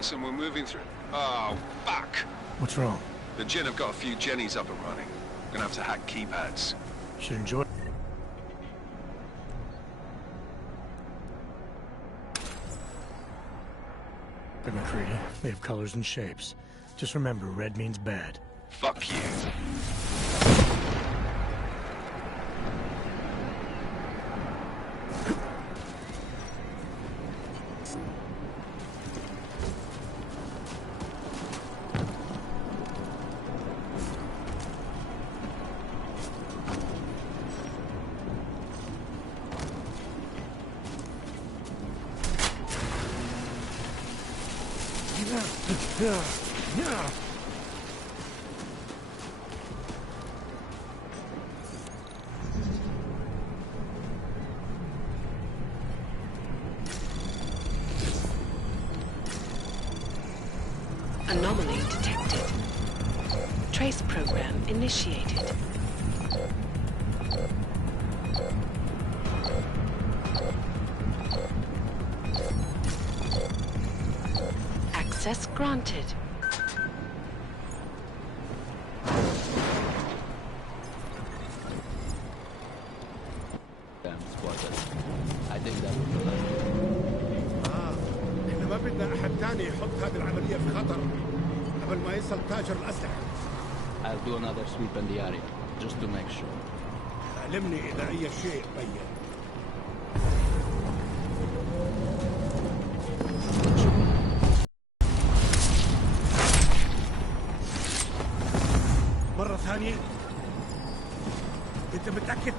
Jensen. We're moving through... Oh, fuck! What's wrong? The Jinn have got a few Jennies up and running. Gonna have to hack keypads. Should enjoy. The McCree, they have colors and shapes. Just remember, red means bad. Fuck you. Anomaly detected. Trace program initiated. Access granted. Damn squatters. I think that would be like... احنا ما بدنا احد تاني يحط هذه العملية في خطر قبل ما يصل تاجر الأسلحة. I'll do another sweep in the area, just to make sure. علمني إذا أي شيء بين. مرة ثانية. أنت متأكد؟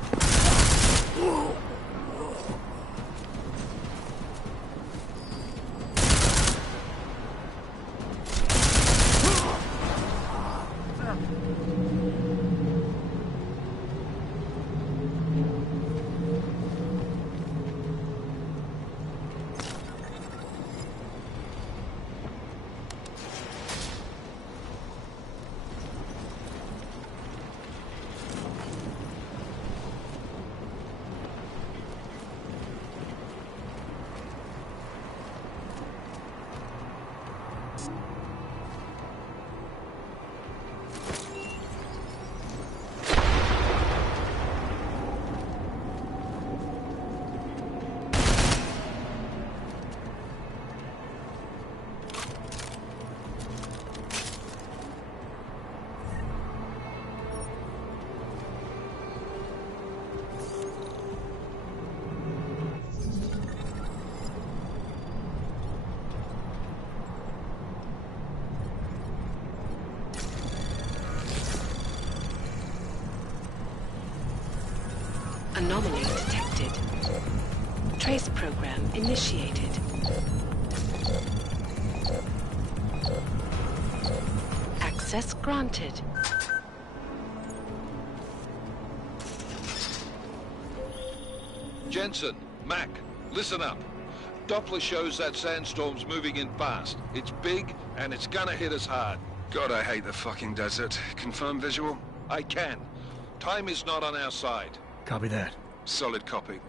Anomaly detected. Trace program initiated. Access granted. Jensen, Mac, listen up. Doppler shows that sandstorm's moving in fast. It's big, and it's gonna hit us hard. God, I hate the fucking desert. Confirm visual? I can. Time is not on our side. Copy that. Solid copy.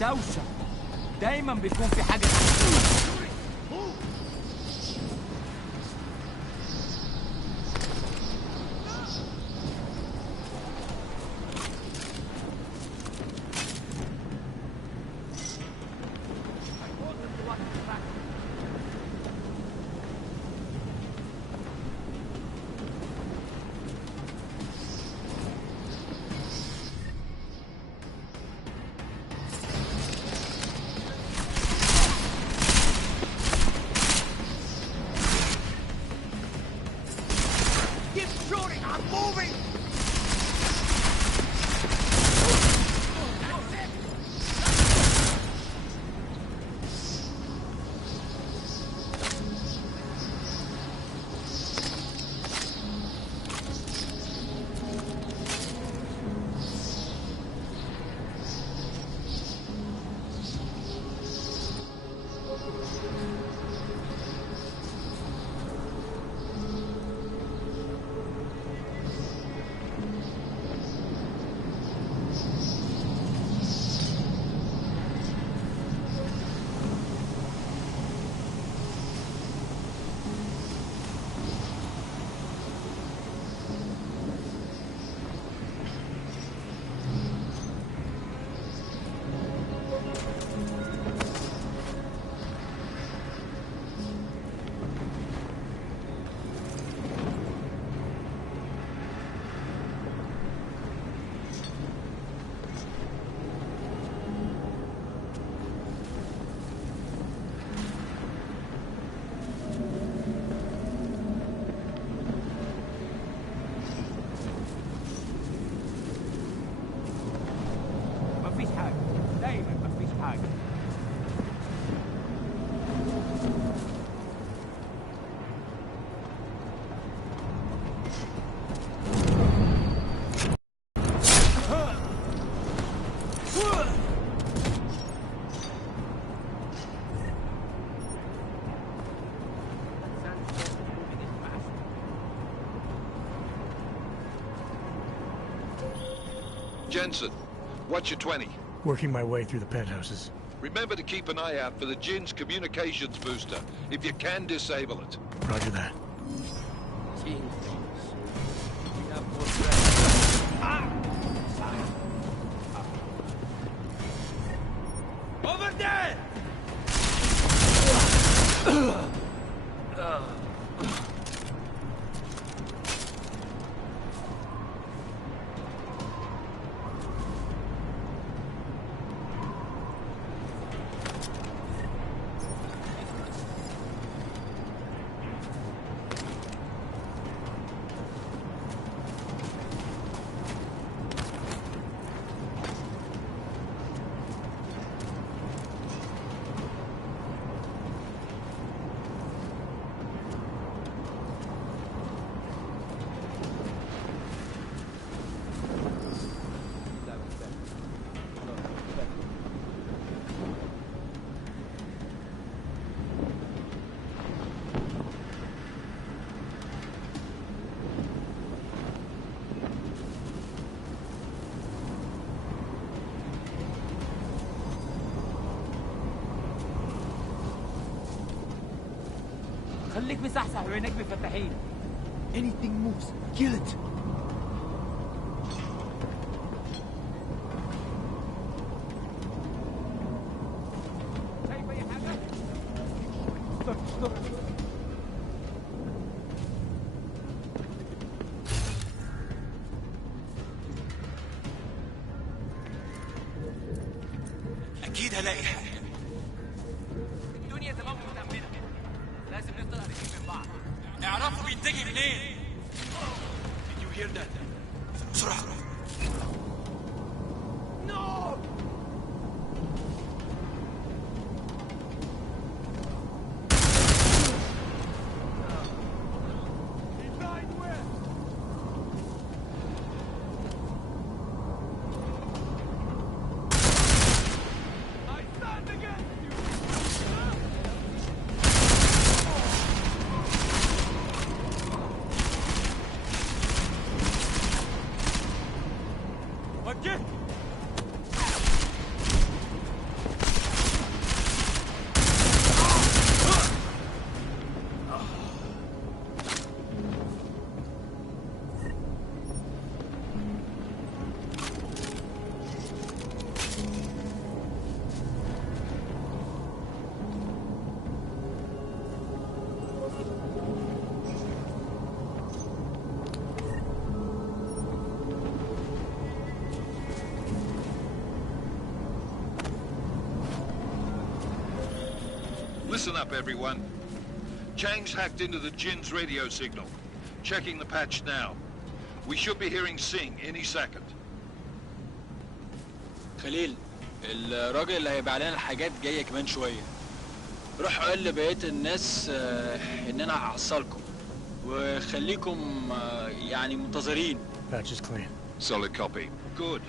دوشة دايما بيكون في حاجة. Jensen, what's your 20? Working my way through the penthouses. Remember to keep an eye out for the Jin's communications booster, if you can disable it. Roger that. Over there! خليك مصحصح وعينيك مفتحين. Anything moves, kill it. شايف أي حاجة؟ stop. أكيد هلاقي حاجة. الدنيا تمام متأمنة. لازم نفضل قريبين من بعض. اعرفوا بينتجي منين. Did you hear that? بسرعة. No! Listen up, everyone. Chang's hacked into the Jin's radio signal. Checking the patch now. We should be hearing Singh any second. خليل، الراجل اللي هيبيع لنا الحاجات جاية كمان شوية. روح قول لبقية الناس إن أنا هحصلكم، وخليكم يعني منتظرين. Patch is clean. Solid copy. Good.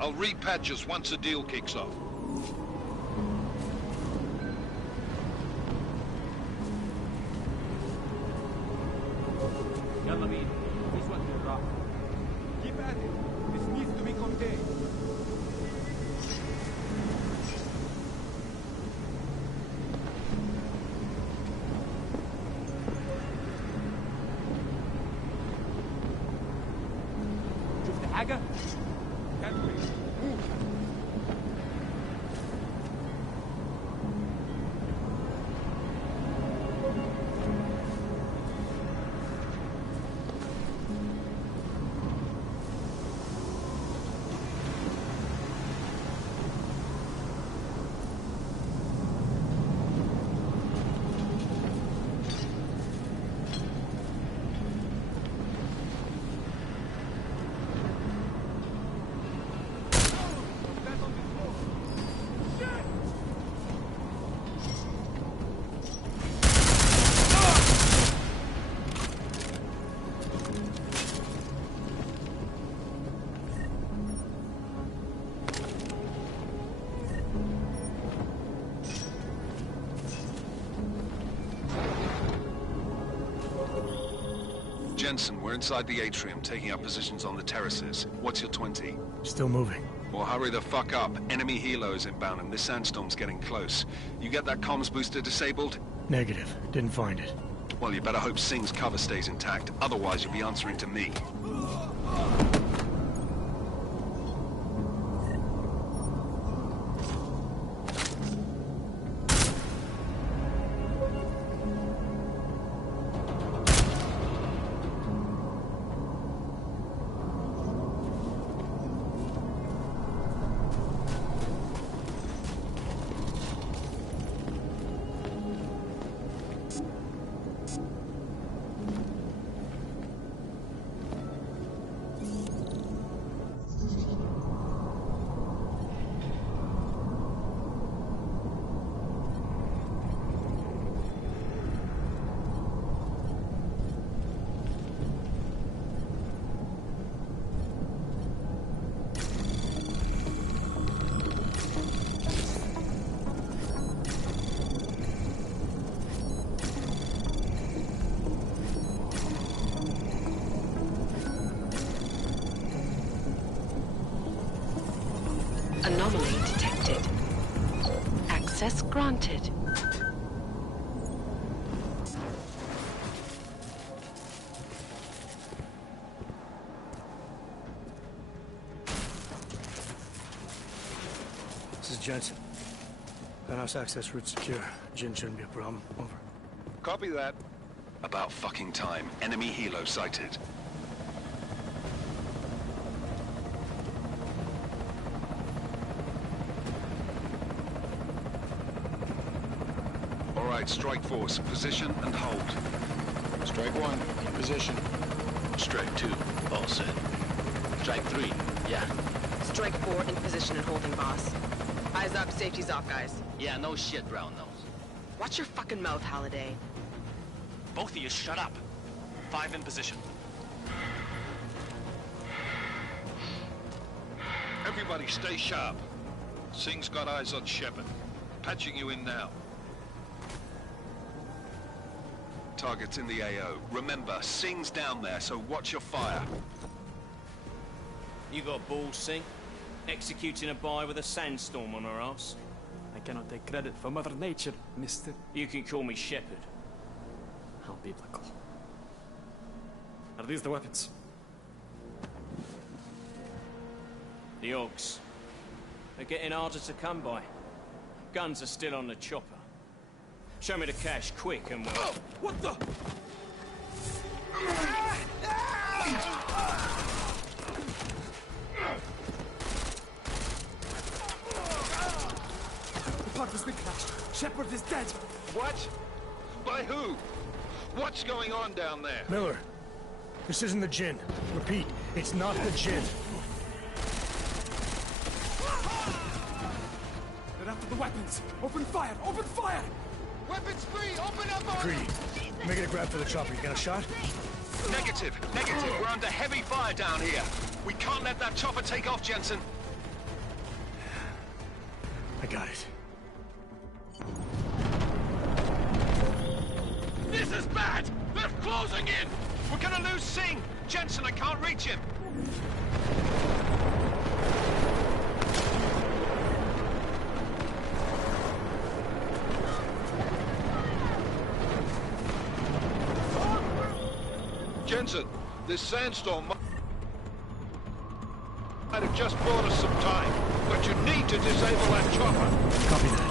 I'll repatch us once the deal kicks off. يلا بينا مفيش وقت للراحة. Keep at it. This needs to be contained. شفت حاجة؟ Can't wait. Move. Jensen, we're inside the atrium, taking up positions on the terraces. What's your 20? Still moving. Well, hurry the fuck up. Enemy helos inbound and this sandstorm's getting close. You get that comms booster disabled? Negative. Didn't find it. Well, you better hope Singh's cover stays intact. Otherwise, you'll be answering to me. Anomaly detected. Access granted. This is Jensen. Penthouse access route secure. Jin shouldn't be a problem. Over. Copy that. About fucking time. Enemy helo sighted. All right, strike force. Position and hold. Strike 1, in position. Strike 2, all set. Strike 3, yeah. Strike 4 in position and holding, boss. Eyes up, safety's off, guys. Yeah, no shit, brown nose. Watch your fucking mouth, Halliday. Both of you shut up. 5 in position. Everybody stay sharp. Singh's got eyes on Shepard. Patching you in now. Target's in the AO. Remember, Singh's down there, so watch your fire. You got balls, Singh? Executing a buy with a sandstorm on our ass? I cannot take credit for Mother Nature, mister. You can call me Shepard. How biblical. Are these the weapons? The Ogs. They're getting harder to come by. Guns are still on the chopper. Show me the cash, quick, and we'll... What the? The part has been clashed. Shepard Shepard is dead! What? By who? What's going on down there? Miller, this isn't the Jinn. Repeat, it's not the Jinn. They're after the weapons! Open fire! Open fire! Weapons free! Open up on Greedy, making a grab for the chopper. You got a shot? Negative. We're under heavy fire down here. We can't let that chopper take off, Jensen. I got it. This is bad! They're closing in! We're gonna lose Singh! Jensen, I can't reach him! Jensen, this sandstorm might have just bought us some time, but you need to disable that chopper. Copy that.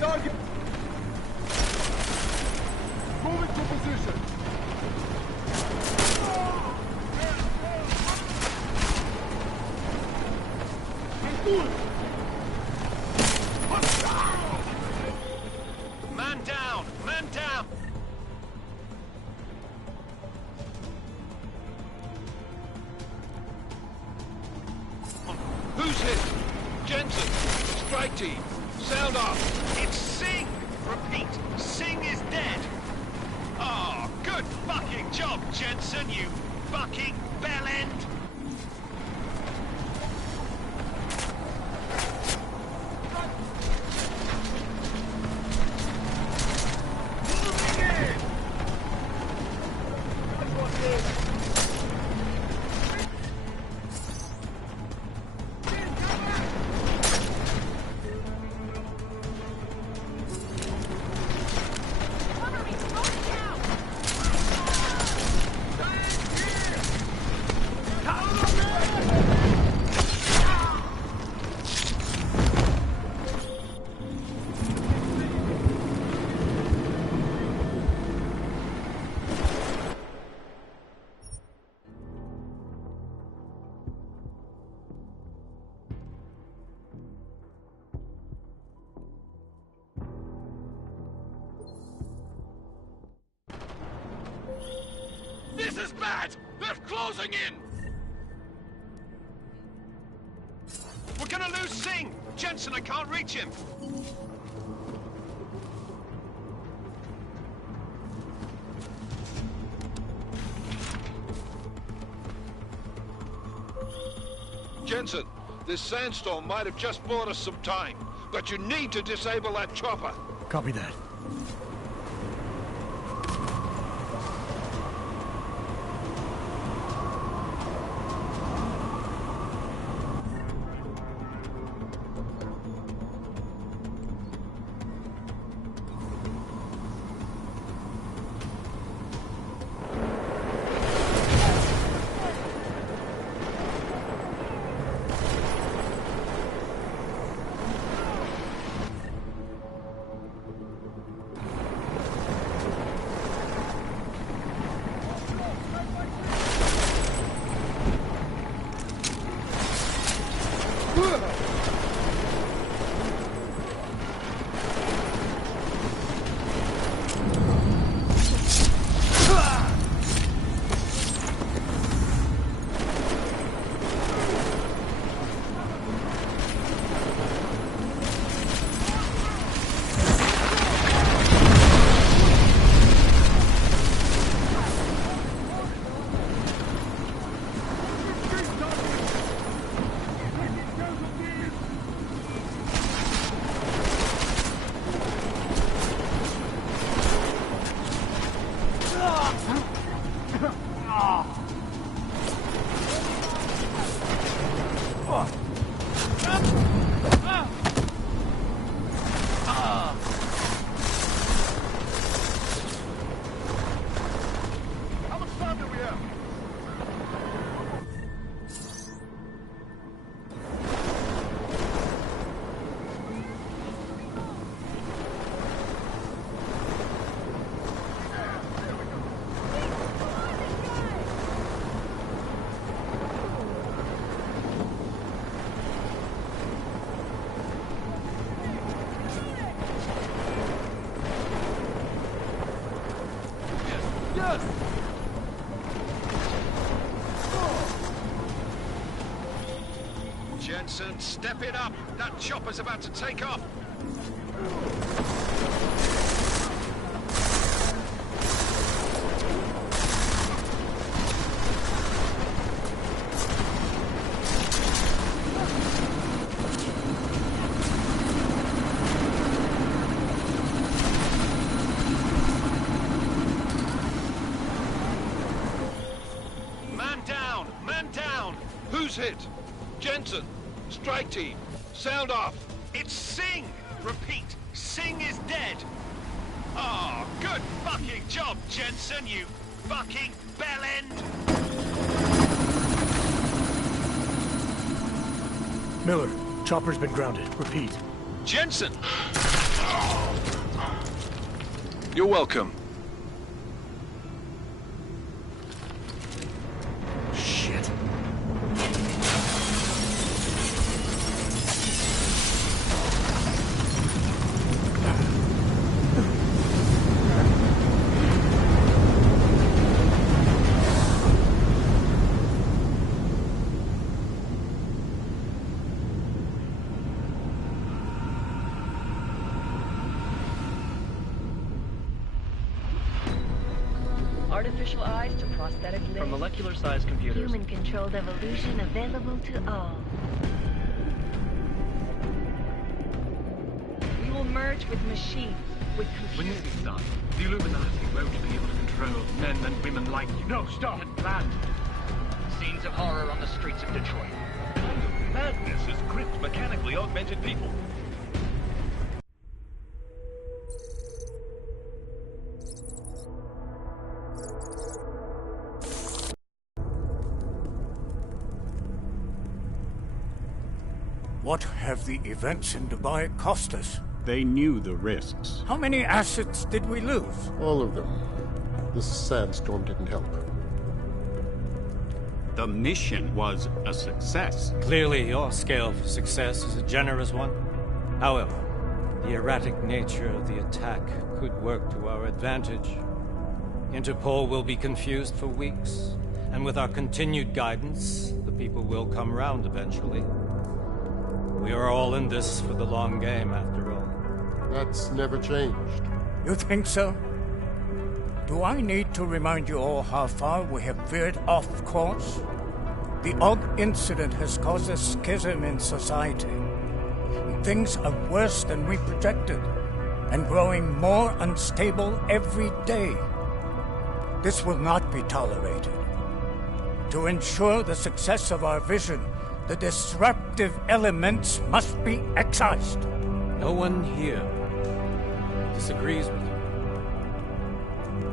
Target! Moving to position! Man down! Man down! Who's hit? Jensen! Strike team! Sound off! It's Singh! Repeat, Singh is dead! Oh, good fucking job, Jensen, you fucking bellend! This is bad! They're closing in! We're gonna lose Singh! Jensen, I can't reach him! Jensen, this sandstorm might have just bought us some time, but you need to disable that chopper. Copy that. Yes! Jensen, step it up! That chopper's about to take off! Man down! Man down! Who's hit? Jensen! Strike team! Sound off! It's Singh! Repeat, Singh is dead! Oh, good fucking job, Jensen, you fucking bellend! Miller, chopper's been grounded. Repeat. Jensen! You're welcome. Shit. Artificial eyes to prosthetic limbs. From molecular-sized computers. Human-controlled evolution available to all. We will merge with machines, with computers. When this is done, the Illuminati won't be able to control men and women like you. No, stop and land. Scenes of horror on the streets of Detroit. What kind of madness is gripped mechanically augmented people? What have the events in Dubai cost us? They knew the risks. How many assets did we lose? All of them. This sandstorm didn't help. The mission was a success. Clearly, your scale for success is a generous one. However, the erratic nature of the attack could work to our advantage. Interpol will be confused for weeks, and with our continued guidance, the people will come round eventually. We are all in this for the long game, after all. That's never changed. You think so? Do I need to remind you all how far we have veered off course? The Og incident has caused a schism in society. Things are worse than we projected, and growing more unstable every day. This will not be tolerated. To ensure the success of our vision, the disruptive elements must be excised. No one here disagrees with you.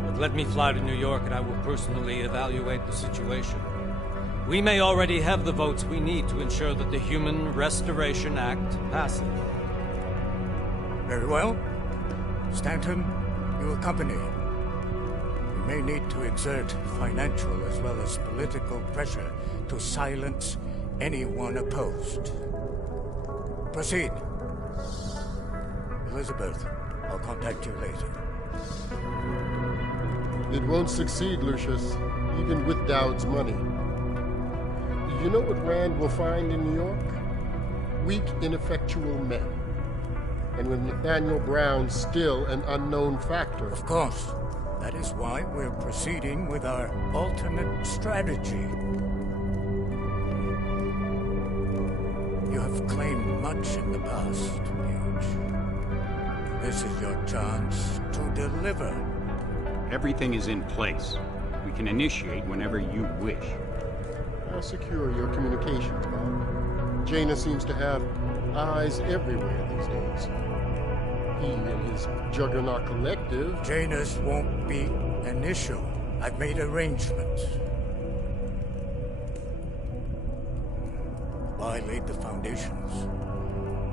But let me fly to New York and I will personally evaluate the situation. We may already have the votes we need to ensure that the Human Restoration Act passes. Very well. Stanton, you accompany. We may need to exert financial as well as political pressure to silence anyone opposed. Proceed. Elizabeth, I'll contact you later. It won't succeed, Lucius, even with Dowd's money. You know what Rand will find in New York? Weak, ineffectual men. And with Nathaniel Brown still an unknown factor. Of course. That is why we're proceeding with our alternate strategy. You have claimed much in the past, Huge. This is your chance to deliver. Everything is in place. We can initiate whenever you wish. I'll secure your communications, Bob. Jaina seems to have eyes everywhere these days. He and his Juggernaut Collective... Jaina's won't be an issue. I've made arrangements. I laid the foundations.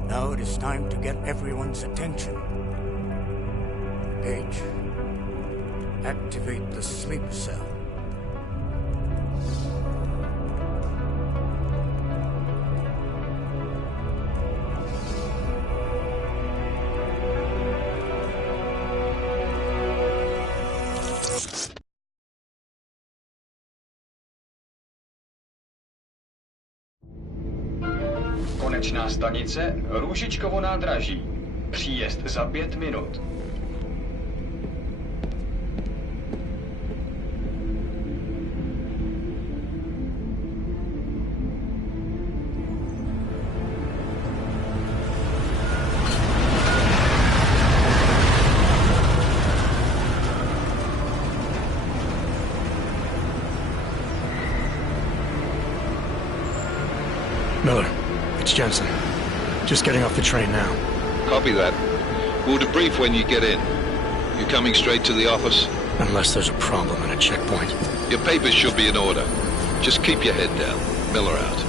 Now it is time to get everyone's attention. Page, activate the sleep cell. Konečná stanice Růžičkovo nádraží. Příjezd za 5 minut. Miller, it's Jensen. Just getting off the train now. Copy that. We'll debrief when you get in. You coming straight to the office? Unless there's a problem at a checkpoint. Your papers should be in order. Just keep your head down. Miller out.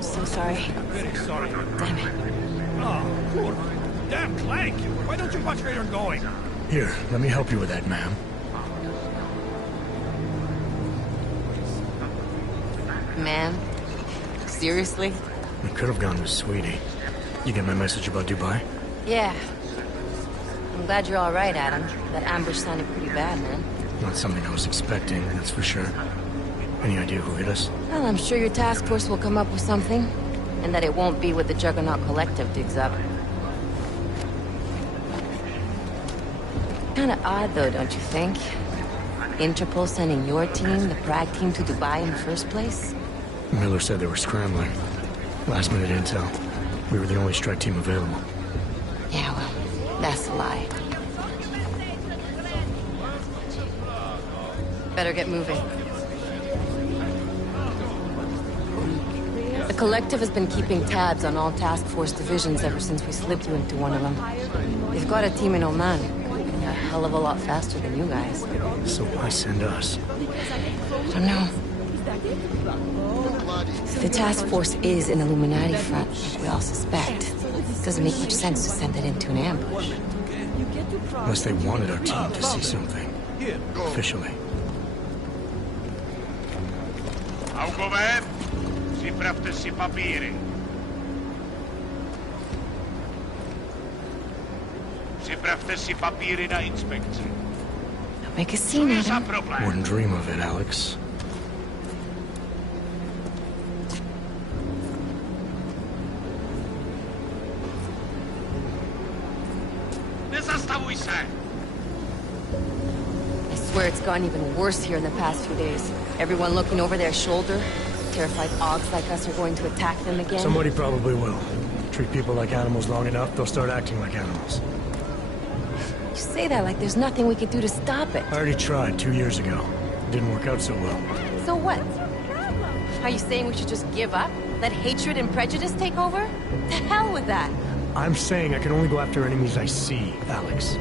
So sorry. Very sorry. Damn it. Oh, poor. Damn Clank! Why don't you watch where you're going? Here, let me help you with that, ma'am. Ma'am? Seriously? We could have gone with Sweetie. You get my message about Dubai? Yeah. I'm glad you're all right, Adam. That ambush sounded pretty bad, man. Not something I was expecting, that's for sure. Any idea who hit us? Well, I'm sure your task force will come up with something. And that it won't be what the Juggernaut Collective digs up. Kinda odd, though, don't you think? Interpol sending your team, the Prague team, to Dubai in the first place? Miller said they were scrambling. Last-minute intel. We were the only strike team available. Yeah, well, that's a lie. Better get moving. The Collective has been keeping tabs on all task force divisions ever since we slipped you into one of them. They've got a team in Oman, a hell of a lot faster than you guys. So why send us? I don't know. If the task force is an Illuminati front, like we all suspect, it doesn't make much sense to send it into an ambush. Unless they wanted our team to see something. Officially. Augové, připravte si papíry. Připravte si papíry na inspekci. Don't make a scene, Adam. Wouldn't dream of it, Alex. Nezastavuj se! I swear it's gotten even worse here in the past few days. Everyone looking over their shoulder. Terrified Augs like us are going to attack them again. Somebody probably will. Treat people like animals long enough, they'll start acting like animals. You say that like there's nothing we could do to stop it. I already tried 2 years ago. Didn't work out so well. So what? Are you saying we should just give up? Let hatred and prejudice take over? The hell with that! I'm saying I can only go after enemies I see, Alex.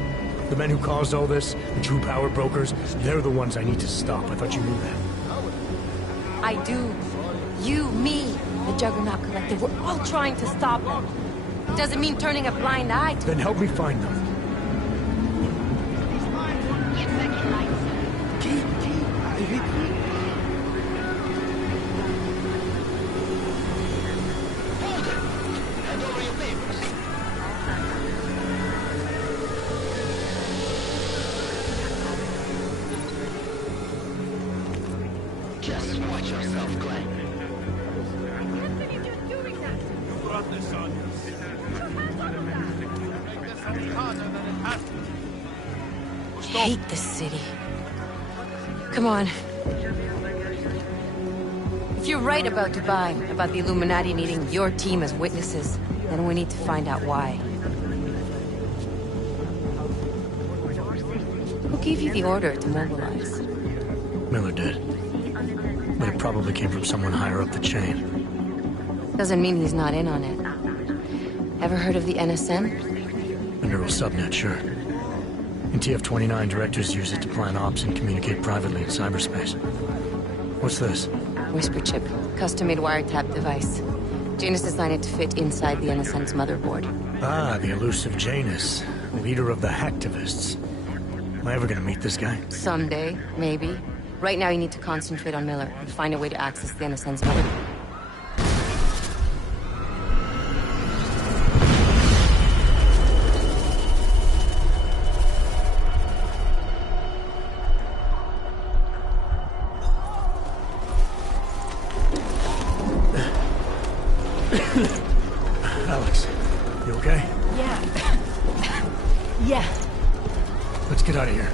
The men who caused all this, the true power brokers, they're the ones I need to stop. I thought you knew that. I do. You, me, the Juggernaut Collective, we're all trying to stop them. Doesn't mean turning a blind eye to Then help me find them. Just watch yourself, Glenn. I hate this city. Come on. If you're right about Dubai, about the Illuminati needing your team as witnesses, then we need to find out why. Who gave you the order to mobilize? Miller did. But it probably came from someone higher up the chain. Doesn't mean he's not in on it. Ever heard of the NSM? A neural subnet, sure. In TF-29, directors use it to plan ops and communicate privately in cyberspace. What's this? Whisper chip. Custom-made wiretap device. Janus designed it to fit inside the NSM's motherboard. Ah, the elusive Janus. Leader of the hacktivists. Am I ever gonna meet this guy? Someday, maybe. Right now you need to concentrate on Miller and find a way to access the NSN's mother. Alex, you okay? Yeah. Yeah. Let's get out of here.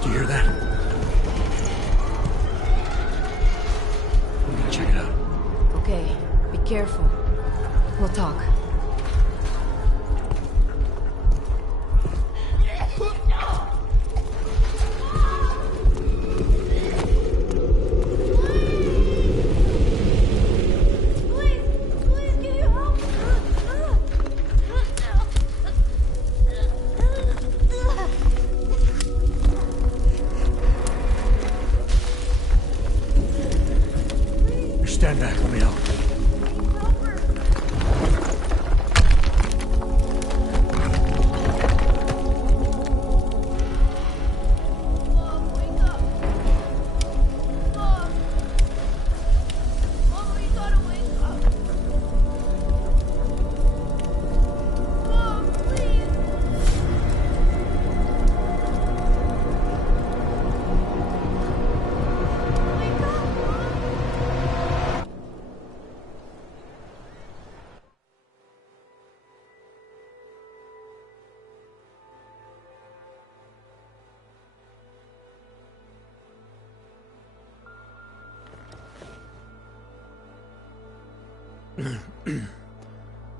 Do you hear that? I'm gonna check it out. Okay, be careful. We'll talk. Stand back, let me help.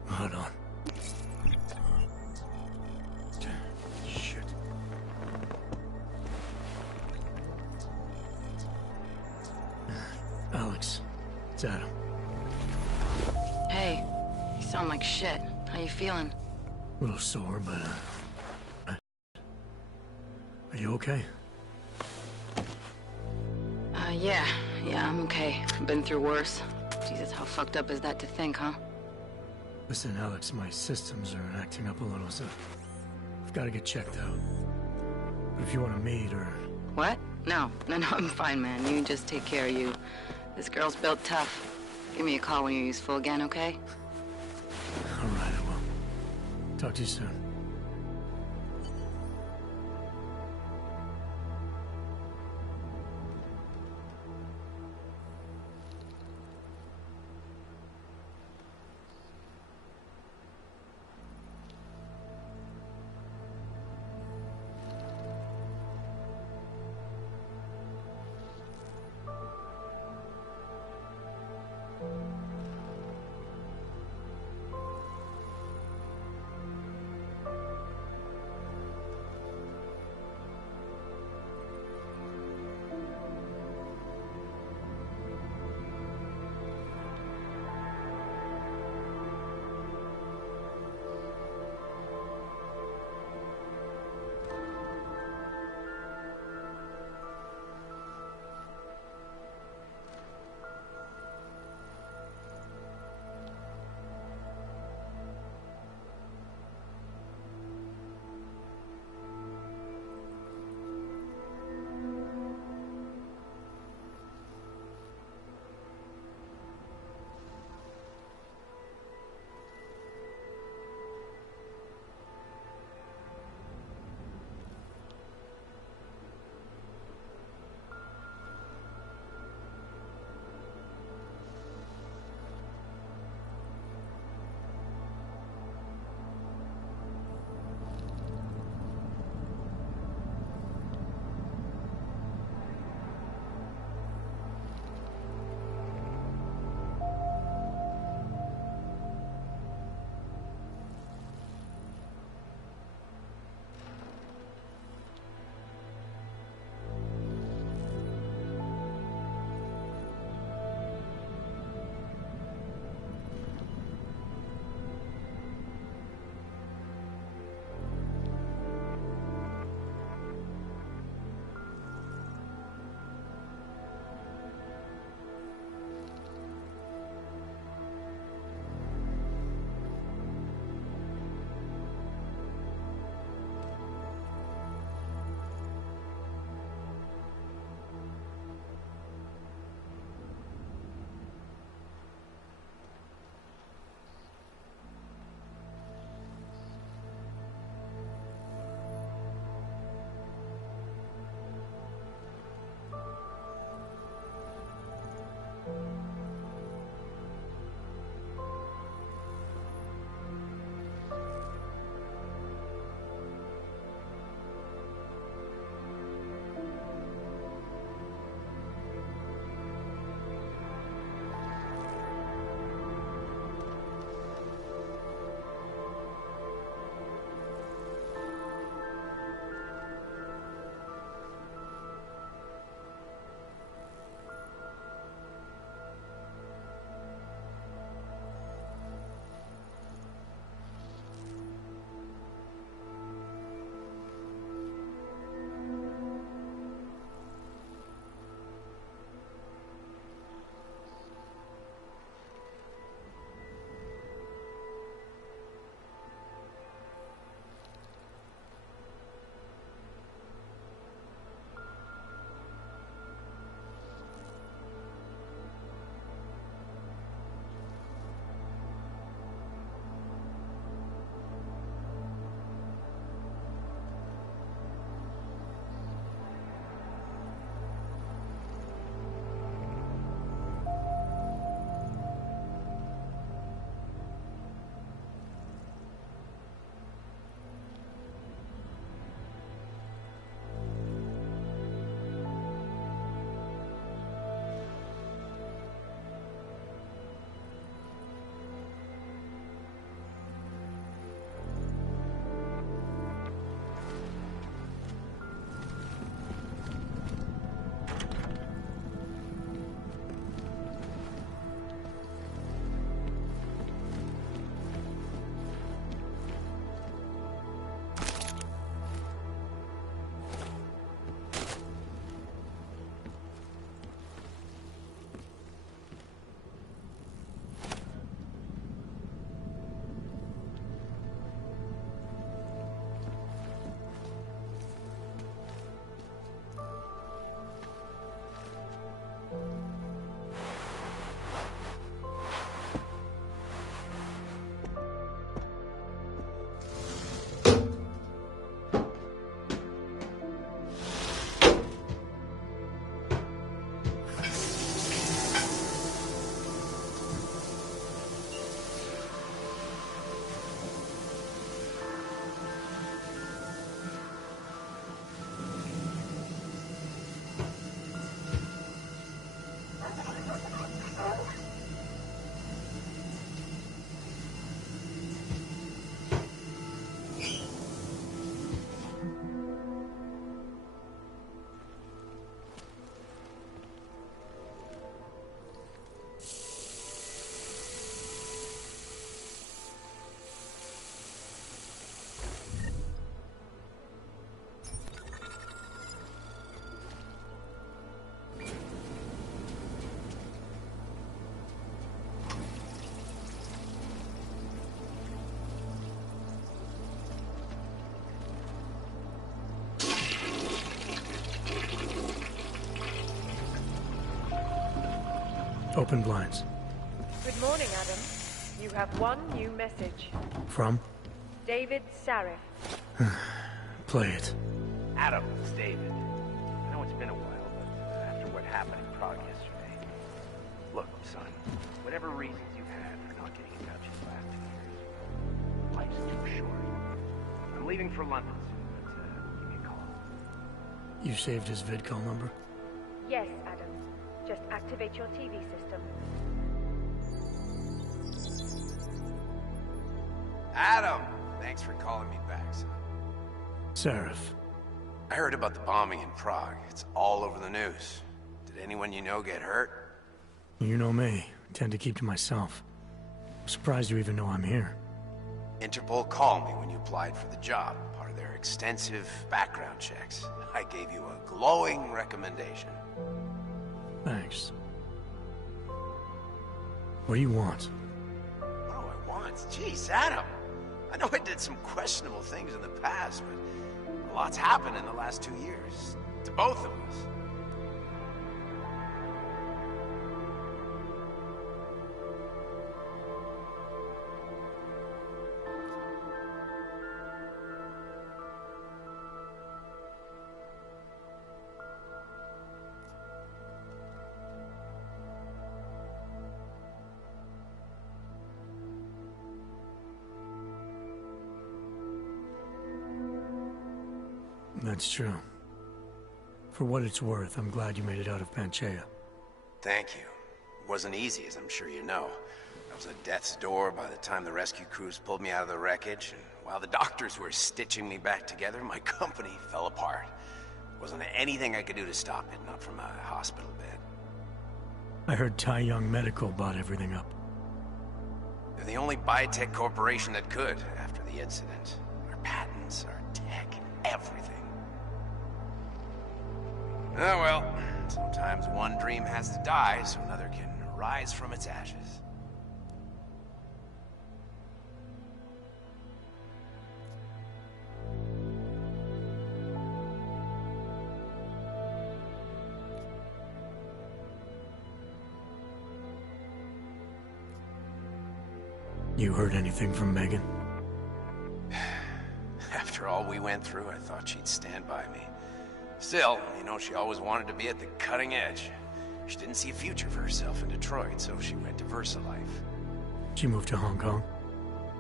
Hold on. Shit. Alex, it's Adam. Hey, you sound like shit. How you feeling? A little sore, but are you okay? Yeah, I'm okay. I've been through worse. Jesus, how fucked up is that to think, huh? Listen, Alex, my systems are acting up a little, so I've got to get checked out. But if you want to meet or... What? No, I'm fine, man. You just take care of you. This girl's built tough. Give me a call when you're useful again, okay? All right, I will. Talk to you soon. Open blinds. Good morning, Adam. You have one new message. From? David Sarif. Play it. Adam, it's David. I know it's been a while, but after what happened in Prague yesterday... Look, son, whatever reasons you had for not getting in touch these last 2 years, life's too short. I'm leaving for London soon, but give me a call. You saved his vidcall number? Yes, Adam. Just activate your TV system. Adam! Thanks for calling me back, son. Sarif. I heard about the bombing in Prague. It's all over the news. Did anyone you know get hurt? You know me. I tend to keep to myself. I'm surprised you even know I'm here. Interpol called me when you applied for the job, part of their extensive background checks. I gave you a glowing recommendation. Thanks. What do you want? What do I want? Jeez, Adam! I know I did some questionable things in the past, but a lot's happened in the last 2 years. To both of us. That's true. For what it's worth, I'm glad you made it out of Panchaea. Thank you. It wasn't easy, as I'm sure you know. I was at death's door by the time the rescue crews pulled me out of the wreckage, and while the doctors were stitching me back together, my company fell apart. There wasn't anything I could do to stop it, not from a hospital bed. I heard Tai Young Medical bought everything up. They're the only biotech corporation that could, after the incident. Our patents, our tech, everything. Oh well, sometimes one dream has to die so another can rise from its ashes. You heard anything from Megan? After all we went through, I thought she'd stand by me. Still, you know, she always wanted to be at the cutting edge. She didn't see a future for herself in Detroit, so she went to VersaLife. She moved to Hong Kong?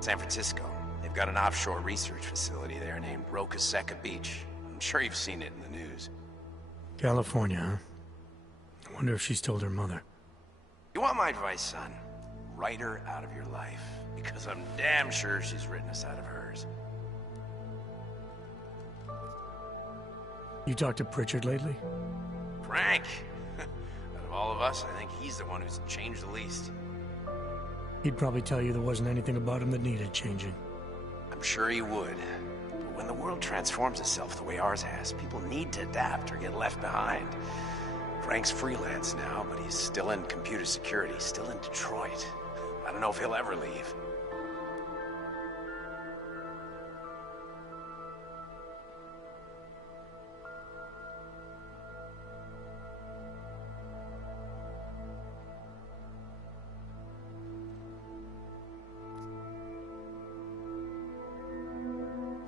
San Francisco. They've got an offshore research facility there named Roca Seca Beach. I'm sure you've seen it in the news. California, huh? I wonder if she's told her mother. You want my advice, son? Write her out of your life. Because I'm damn sure she's written us out of hers. You talked to Pritchard lately? Frank! Out of all of us, I think he's the one who's changed the least. He'd probably tell you there wasn't anything about him that needed changing. I'm sure he would. But when the world transforms itself the way ours has, people need to adapt or get left behind. Frank's freelance now, but he's still in computer security, still in Detroit. I don't know if he'll ever leave.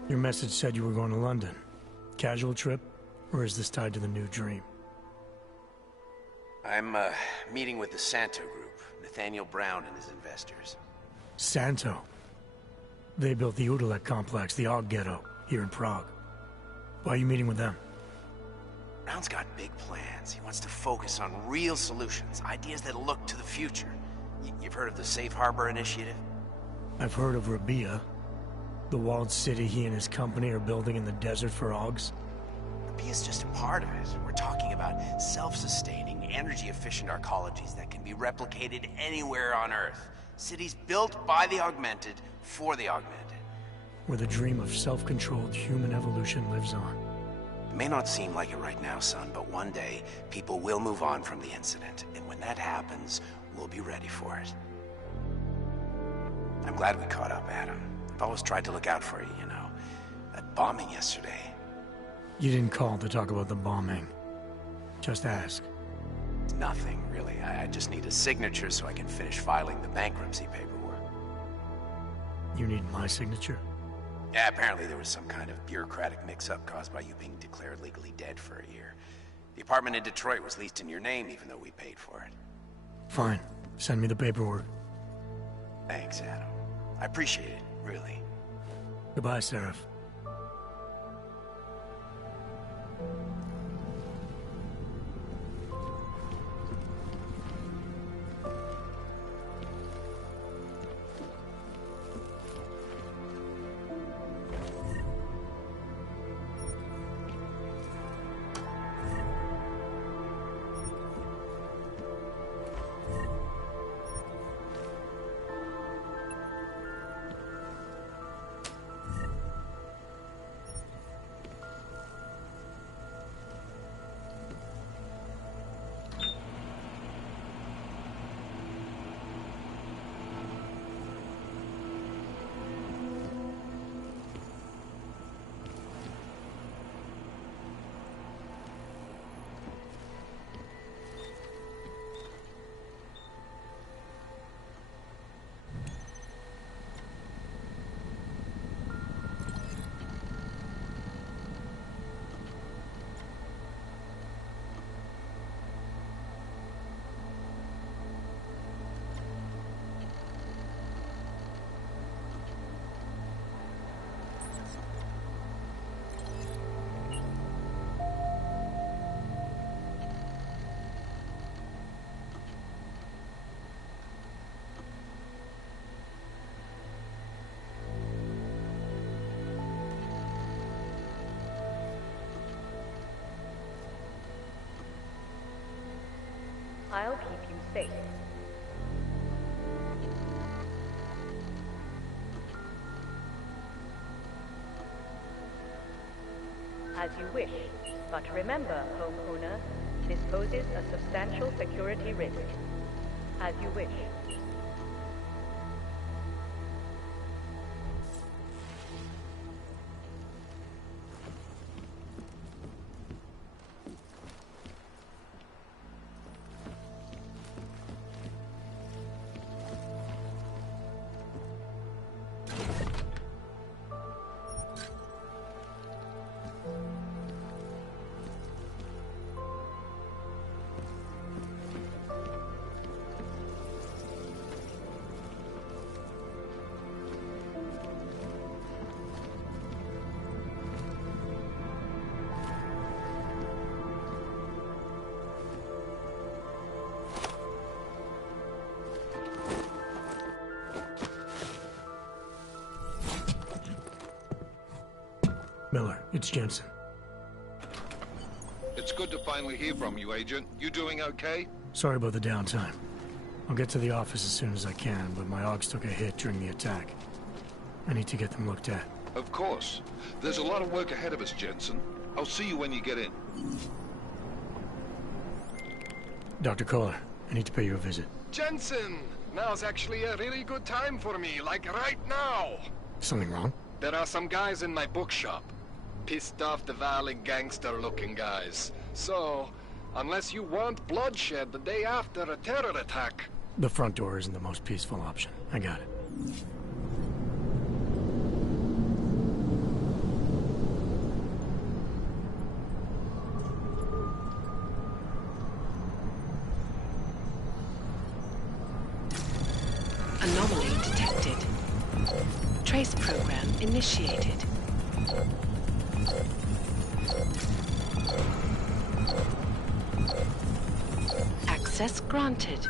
Your message said you were going to London. Casual trip? Or is this tied to the new dream? I'm, meeting with the Santo Group, Nathaniel Brown and his investors. Santo? They built the Udalek complex, the Og Ghetto, here in Prague. Why are you meeting with them? Brown's got big plans. He wants to focus on real solutions, ideas that look to the future. You've heard of the Safe Harbor Initiative? I've heard of Rabia. The walled city he and his company are building in the desert for Ogs. Rabia's just a part of it. We're talking about self-sustaining, energy-efficient arcologies that can be replicated anywhere on Earth. Cities built by the augmented, for the augmented. Where the dream of self-controlled human evolution lives on. It may not seem like it right now, son, but one day, people will move on from the incident. And when that happens, we'll be ready for it. I'm glad we caught up, Adam. I've always tried to look out for you, you know. That bombing yesterday. You didn't call to talk about the bombing. Just ask. Nothing, really. I just need a signature so I can finish filing the bankruptcy paperwork. You need my signature? Yeah, apparently there was some kind of bureaucratic mix-up caused by you being declared legally dead for a year. The apartment in Detroit was leased in your name, even though we paid for it. Fine. Send me the paperwork. Thanks, Adam. I appreciate it, really. Goodbye, Seraph. I'll keep you safe. As you wish, but remember, homeowner, this poses a substantial security risk. As you wish. Miller, it's Jensen. It's good to finally hear from you, Agent. You doing okay? Sorry about the downtime. I'll get to the office as soon as I can, but my Augs took a hit during the attack. I need to get them looked at. Of course. There's a lot of work ahead of us, Jensen. I'll see you when you get in. Dr. Kohler, I need to pay you a visit. Jensen! Now's actually a really good time for me, like right now! Something wrong? There are some guys in my bookshop. Pissed off the Valley gangster-looking guys. So, unless you want bloodshed the day after a terror attack... The front door isn't the most peaceful option. I got it. Anomaly detected. Trace program initiated. Access granted.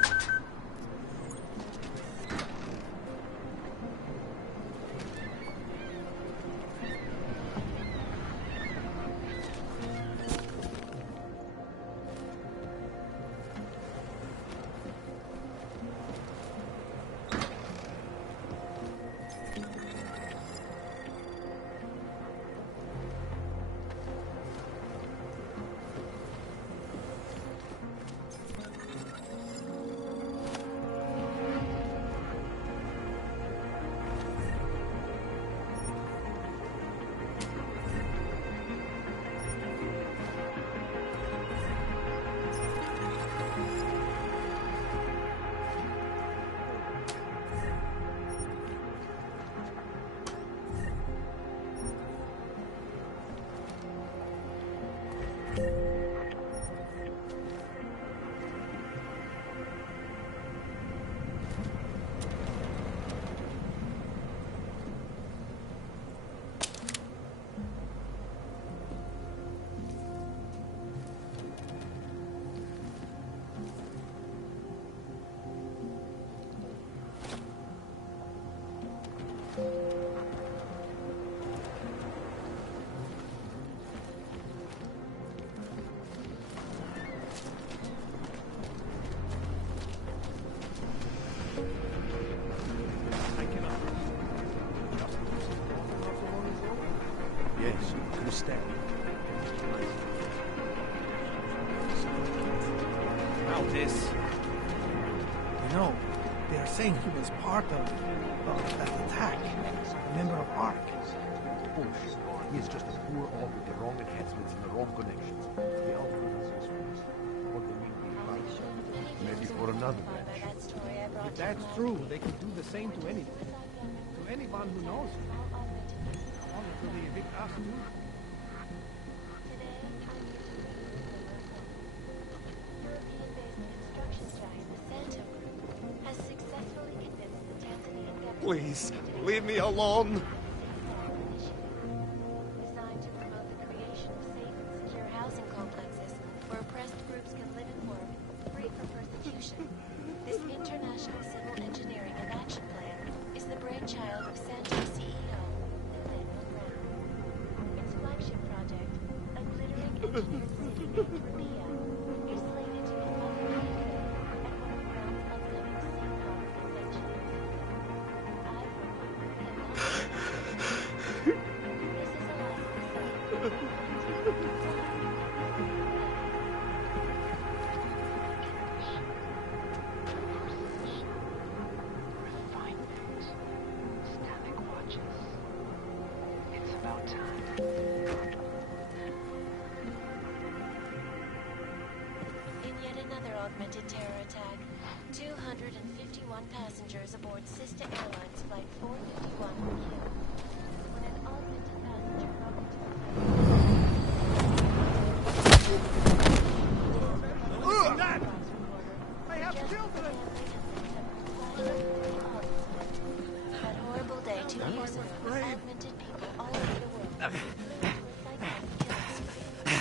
Understand? Now this. You know, they are saying he was part of that attack. A member of ARC. Bullshit. He is just a poor orc with the wrong enhancements and the wrong connections. The algorithms is first. Or they need to be found. Maybe for another batch. If that's true, they could do the same to anything. To anyone who knows him. Only till they evict us too. Please, leave me alone. Designed to promote the creation of safe and secure housing complexes where oppressed groups can live and work, free from persecution. This international civil engineering and action plan is the brainchild of Santos CEO, Nathaniel Brown. Its flagship project, a glittering engineered city named Mia, is slated to be publicly unveiled at one of Brown's upcoming CCOM conventions. In yet another augmented terror attack, 251 passengers aboard Sister Airlines Flight 451 were killed. When an augmented passenger broke into I have children! That horrible day 2 years ago, augmented people all over the world flew into a psychotic killing spree.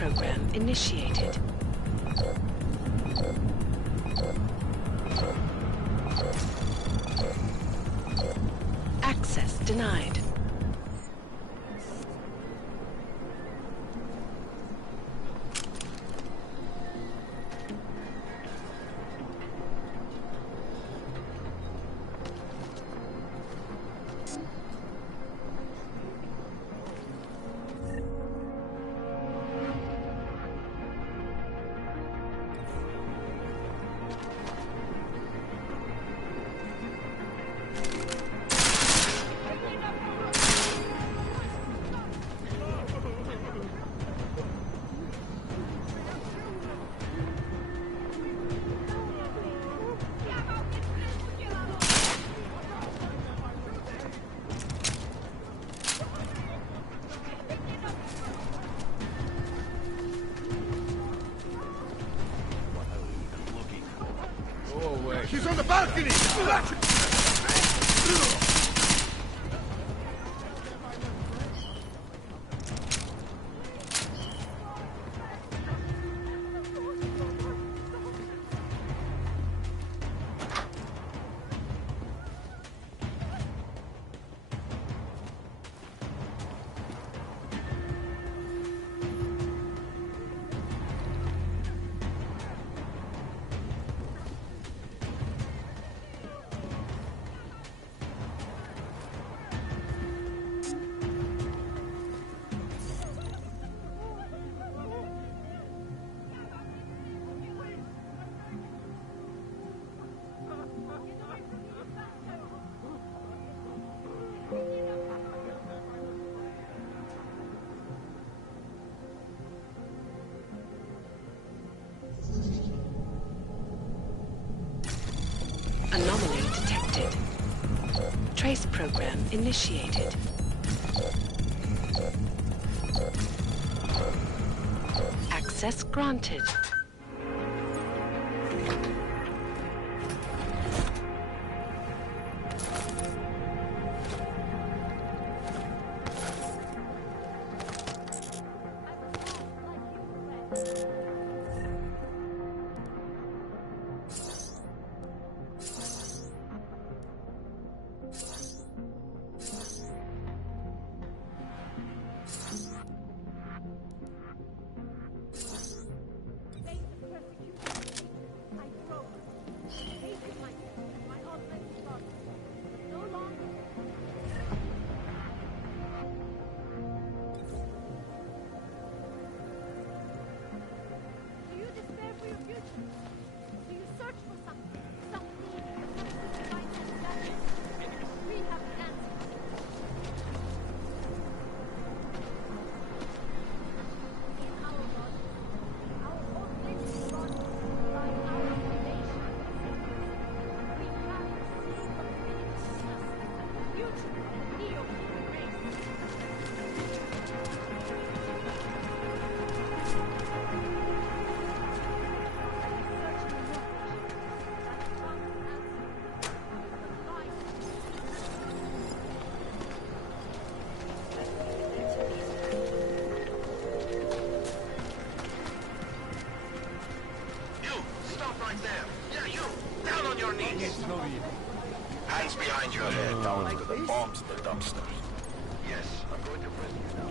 program initiated. Access denied. She's on the balcony! Anomaly detected. Trace program initiated. Access granted. Hands behind your head, down to the bombs in the dumpster. Yes, I'm going to press you now.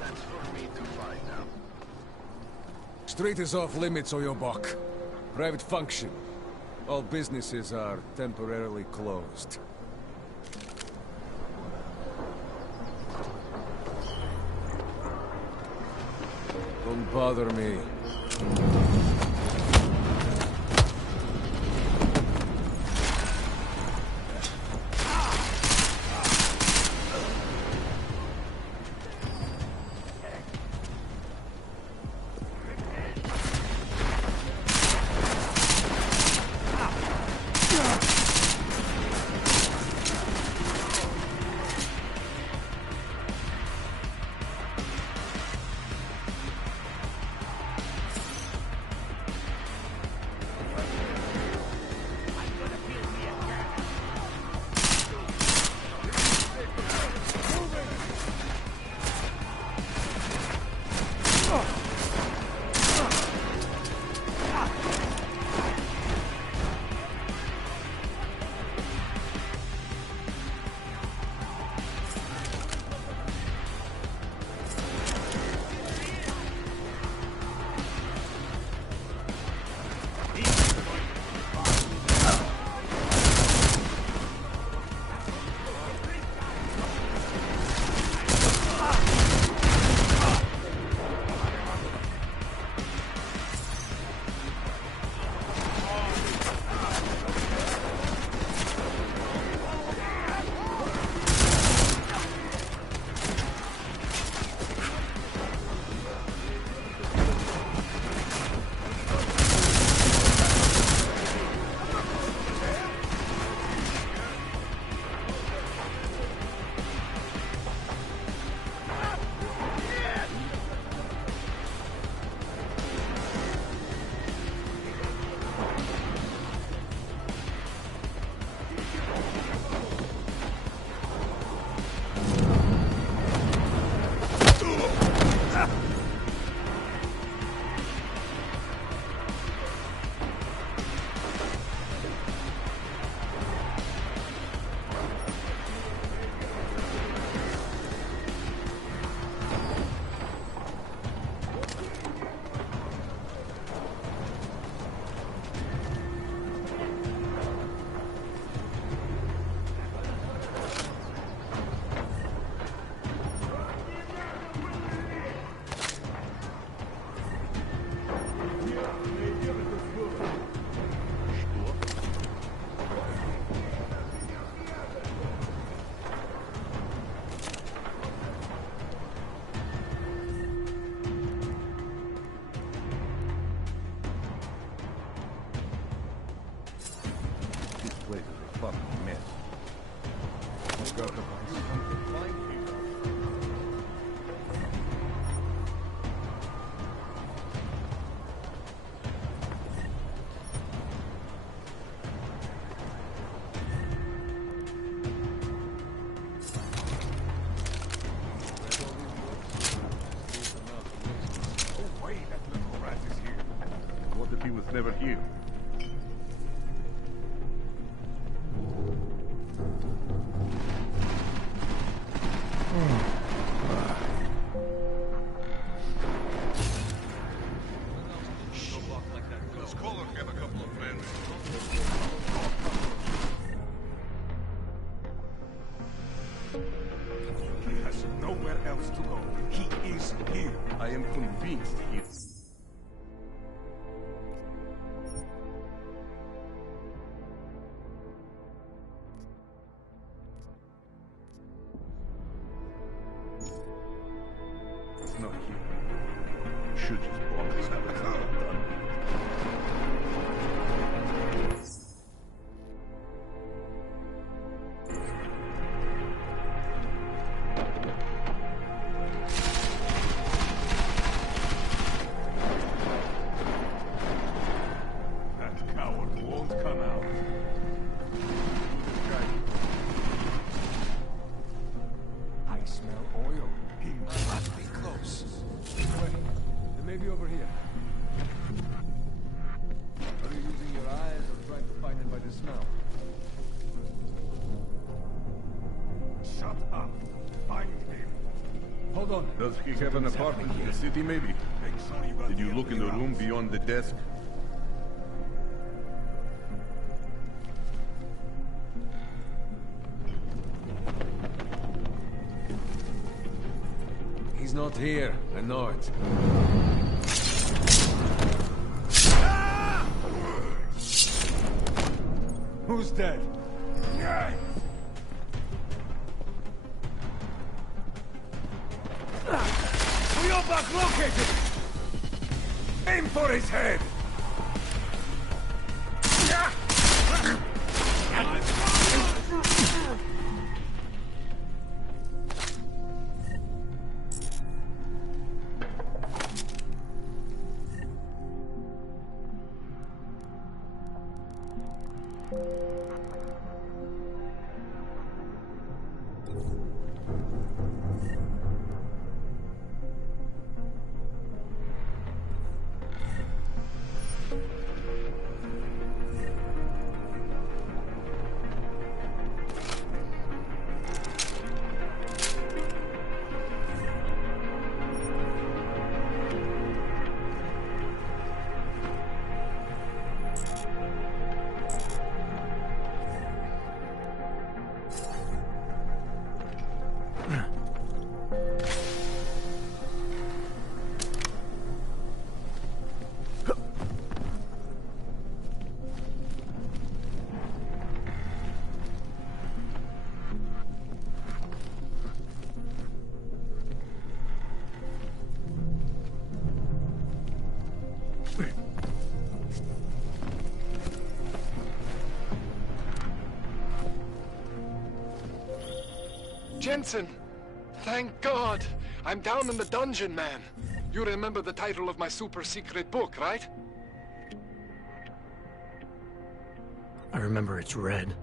That's for me to find out. Street is off limits, Oyobok. Private function. All businesses are temporarily closed. Don't bother me. never heal. Those Kohler have a couple of friends. He has nowhere else to go. He is here. I am convinced he is. It's not here. Should just bomb this out. It's not done. That coward won't come out. I smell oil. He must be close. Wait, they may be over here. Are you using your eyes or trying to find it by the smell? Shut up. Find him. Hold on. Does he have an apartment in the city, maybe? Did you look in the room beyond the desk? He's not here. I know it. Who's dead? Wheel back located! Aim for his head! Jensen! Thank God! I'm down in the dungeon, man. You remember the title of my super-secret book, right? I remember it's red.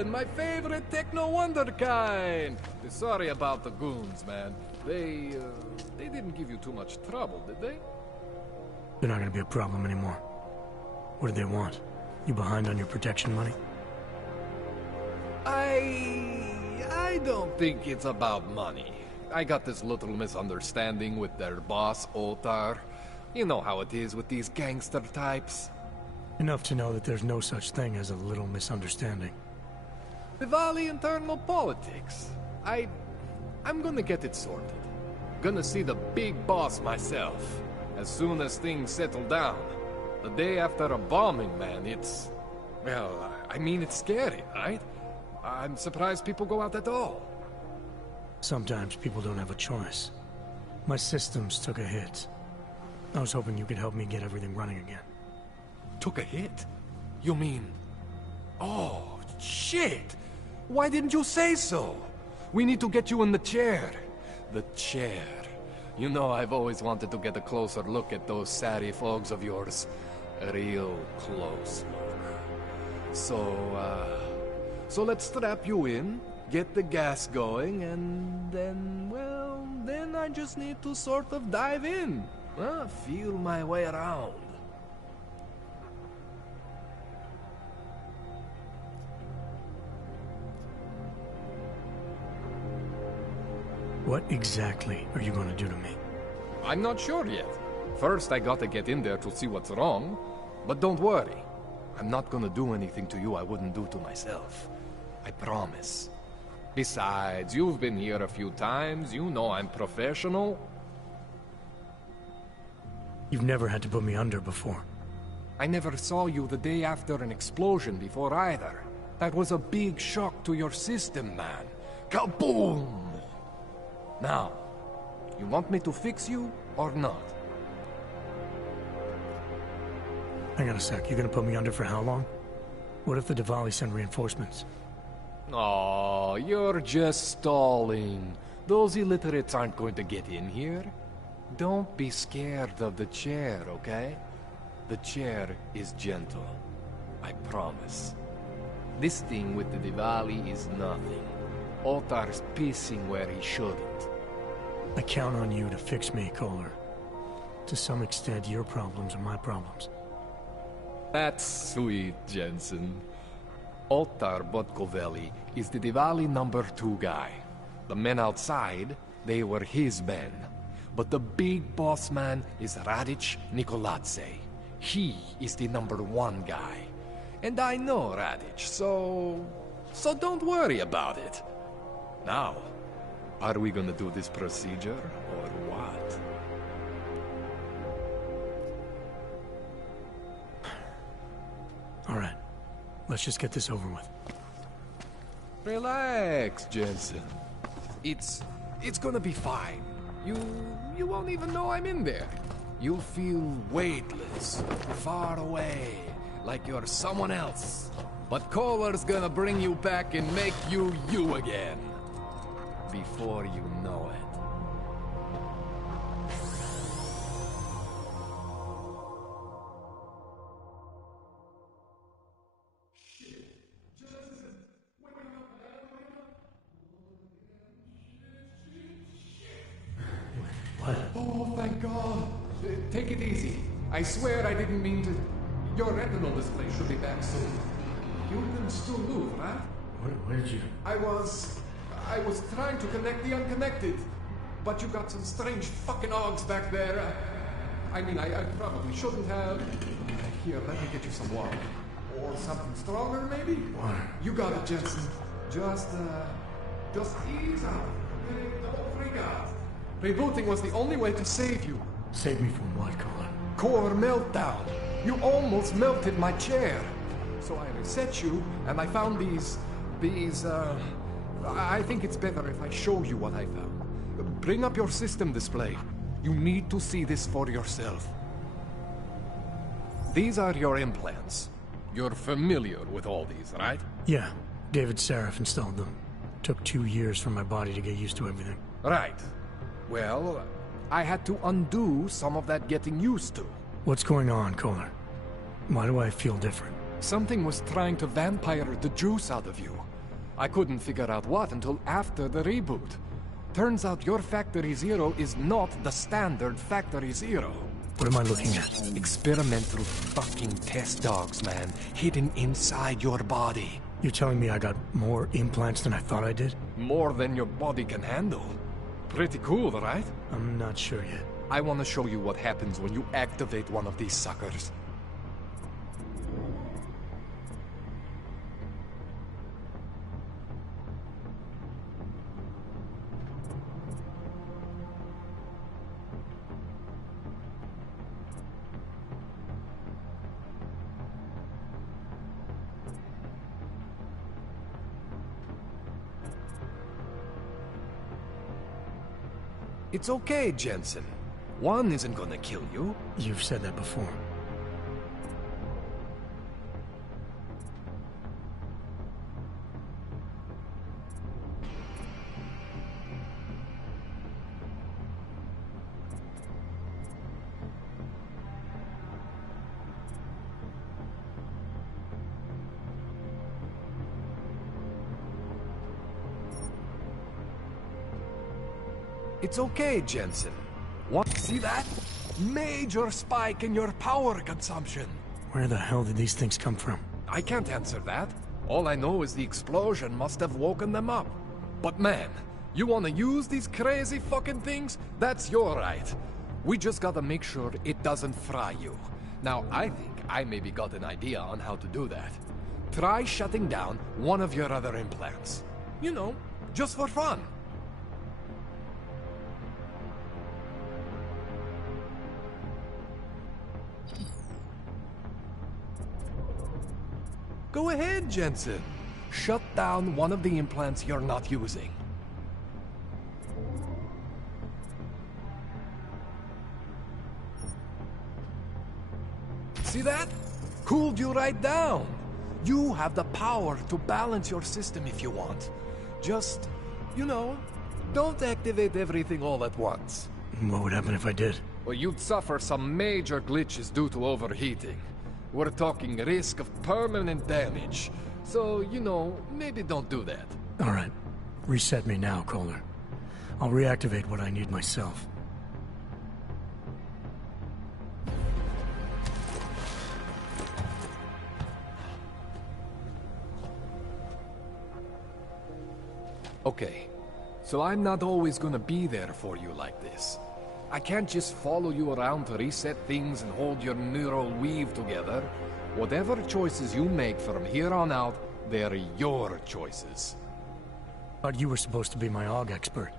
Jensen, my favorite techno wonderkind. Sorry about the goons, man. They didn't give you too much trouble, did they? They're not gonna be a problem anymore. What do they want? You behind on your protection money? I don't think it's about money. I got this little misunderstanding with their boss, Otar. You know how it is with these gangster types. Enough to know that there's no such thing as a little misunderstanding. Diwali internal politics. I'm gonna get it sorted. Gonna see the big boss myself. As soon as things settle down. The day after a bombing, man, it's... Well, I mean, it's scary, right? I'm surprised people go out at all. Sometimes people don't have a choice. My systems took a hit. I was hoping you could help me get everything running again. Took a hit? You mean... Oh, shit! Why didn't you say so? We need to get you in the chair. The chair. You know, I've always wanted to get a closer look at those satty fogs of yours. A real close look. So let's strap you in, get the gas going, and then, well, then I just need to sort of dive in. Feel my way around. What exactly are you going to do to me? I'm not sure yet. First, I gotta get in there to see what's wrong. But don't worry. I'm not gonna do anything to you I wouldn't do to myself. I promise. Besides, you've been here a few times. You know I'm professional. You've never had to put me under before. I never saw you the day after an explosion before either. That was a big shock to your system, man. Kaboom! Now, you want me to fix you or not? Hang on a sec, you're gonna put me under for how long? What if the Diwali send reinforcements? Oh, you're just stalling. Those illiterates aren't going to get in here. Don't be scared of the chair, okay? The chair is gentle. I promise. This thing with the Diwali is nothing. Otar's pissing where he shouldn't. I count on you to fix me, Kohler. To some extent, your problems are my problems. That's sweet, Jensen. Otar Botkovelli is the Diwali #2 guy. The men outside, they were his men. But the big boss man is Radic Nikoladze. He is the #1 guy. And I know Radic, so don't worry about it. Now, are we gonna do this procedure, or what? All right, let's just get this over with. Relax, Jensen. It's gonna be fine. You won't even know I'm in there. You'll feel weightless, far away, like you're someone else. But Kohler's gonna bring you back and make you you again. Before you know it. What? Oh, thank God. Take it easy. I swear I didn't mean to... Your retinal display should be back soon. You can still move, right? Where did you... I was trying to connect the unconnected. But you got some strange fucking ogs back there. I mean, I probably shouldn't have. Here, let me get you some water. Or something stronger, maybe? Water. You got it, Jensen. Just ease out. Okay? Don't freak out. Rebooting was the only way to save you. Save me from what, Kohler? Core meltdown. You almost melted my chair. So I reset you, and I found these... I think it's better if I show you what I found. Bring up your system display. You need to see this for yourself. These are your implants. You're familiar with all these, right? Yeah, David Seraph installed them. Took 2 years for my body to get used to everything. Right. Well, I had to undo some of that getting used to. What's going on, Kohler? Why do I feel different? Something was trying to vampire the juice out of you. I couldn't figure out what until after the reboot. Turns out your Factory Zero is not the standard Factory Zero. What am I looking at? Experimental fucking test dogs, man. Hidden inside your body. You're telling me I got more implants than I thought I did? More than your body can handle. Pretty cool, right? I'm not sure yet. I want to show you what happens when you activate one of these suckers. It's okay, Jensen. One isn't gonna kill you. You've said that before. It's okay, Jensen. See that? Major spike in your power consumption. Where the hell did these things come from? I can't answer that. All I know is the explosion must have woken them up. But man, you wanna use these crazy fucking things? That's your right. We just gotta make sure it doesn't fry you. Now, I think I maybe got an idea on how to do that. Try shutting down one of your other implants. You know, just for fun. Go ahead, Jensen. Shut down one of the implants you're not using. See that? Cooled you right down. You have the power to balance your system if you want. Just, you know, don't activate everything all at once. What would happen if I did? Well, you'd suffer some major glitches due to overheating. We're talking risk of permanent damage. So, you know, maybe don't do that. All right. Reset me now, Kohler. I'll reactivate what I need myself. Okay. So I'm not always gonna be there for you like this. I can't just follow you around to reset things and hold your neural weave together. Whatever choices you make from here on out, they're your choices. But you were supposed to be my AUG expert.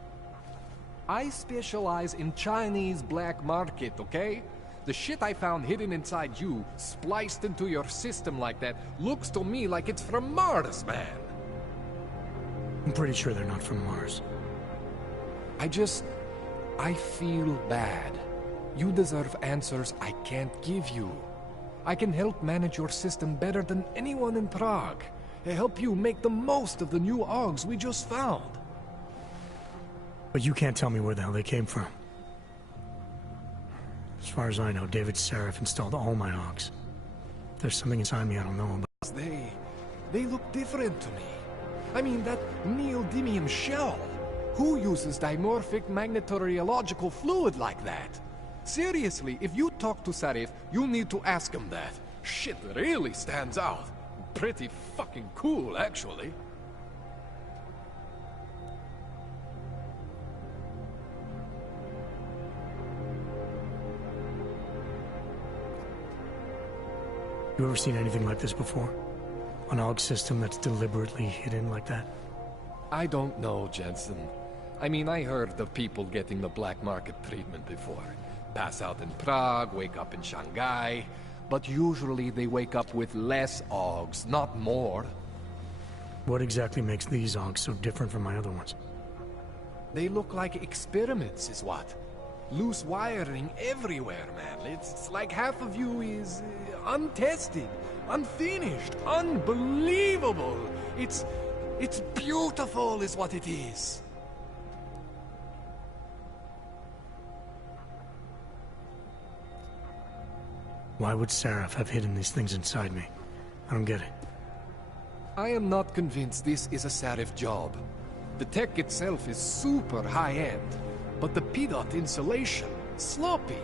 I specialize in Chinese black market, okay? The shit I found hidden inside you, spliced into your system like that, looks to me like it's from Mars, man. I'm pretty sure they're not from Mars. I feel bad. You deserve answers I can't give you. I can help manage your system better than anyone in Prague. I help you make the most of the new AUGs we just found. But you can't tell me where the hell they came from. As far as I know, David Seraph installed all my AUGs. There's something inside me I don't know about. They look different to me. I mean, that neodymium shell. Who uses dimorphic magnetorheological fluid like that? Seriously, if you talk to Sarif, you need to ask him that. Shit really stands out. Pretty fucking cool, actually. You ever seen anything like this before? An AUG system that's deliberately hidden like that? I don't know, Jensen. I mean, I heard of people getting the black market treatment before. Pass out in Prague, wake up in Shanghai. But usually they wake up with less AUGs, not more. What exactly makes these AUGs so different from my other ones? They look like experiments, is what? Loose wiring everywhere, man. It's like half of you is untested, unfinished, unbelievable. It's beautiful is what it is. Why would Seraph have hidden these things inside me? I don't get it. I am not convinced this is a Sarif job. The tech itself is super high-end, but the PDOT insulation, sloppy.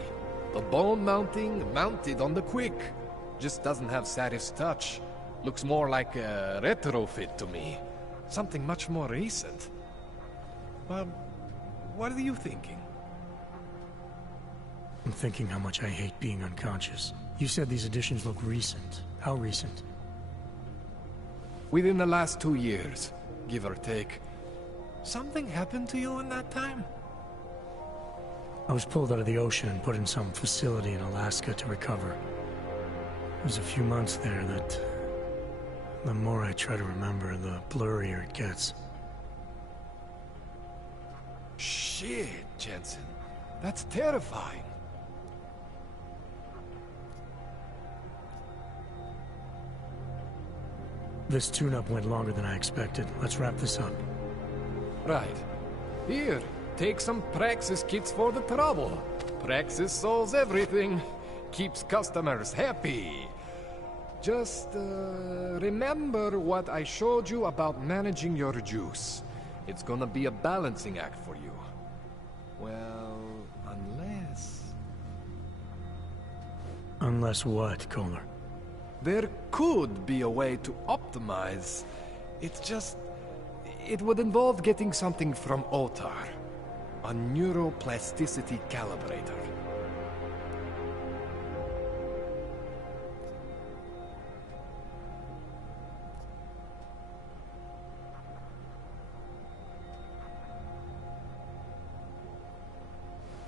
The bone mounting, mounted on the quick. Just doesn't have Sarif's touch. Looks more like a retrofit to me. Something much more recent. Well, what are you thinking? I'm thinking how much I hate being unconscious. You said these additions look recent. How recent? Within the last 2 years, give or take. Something happened to you in that time? I was pulled out of the ocean and put in some facility in Alaska to recover. It was a few months there that... the more I try to remember, the blurrier it gets. Shit, Jensen. That's terrifying. This tune-up went longer than I expected. Let's wrap this up. Right. Here, take some Praxis kits for the trouble. Praxis solves everything. Keeps customers happy. Just, remember what I showed you about managing your juice. It's gonna be a balancing act for you. Well, unless... Unless what, Kohler? There could be a way to optimize. It's just... it would involve getting something from Otar. A neuroplasticity calibrator.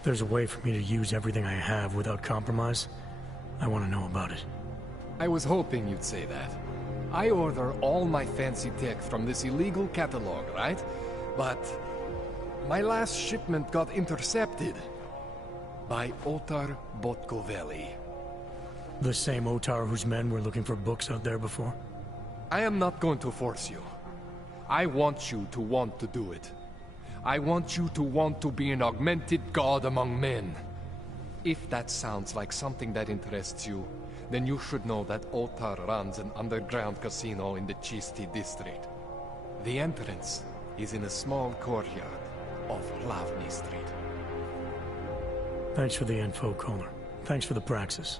There's a way for me to use everything I have without compromise. I want to know about it. I was hoping you'd say that. I order all my fancy tech from this illegal catalog, right? But my last shipment got intercepted by Otar Botkoveli. The same Otar whose men were looking for books out there before? I am not going to force you. I want you to want to do it. I want you to want to be an augmented god among men. If that sounds like something that interests you, then you should know that Otar runs an underground casino in the Chisti district. The entrance is in a small courtyard off Hlavny Street. Thanks for the info, Kohler. Thanks for the praxis.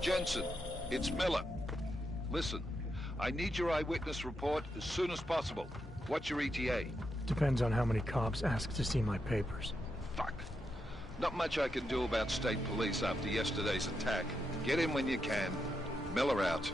Jensen, it's Miller. Listen, I need your eyewitness report as soon as possible. What's your ETA? Depends on how many cops ask to see my papers. Fuck. Not much I can do about state police after yesterday's attack. Get in when you can. Miller out.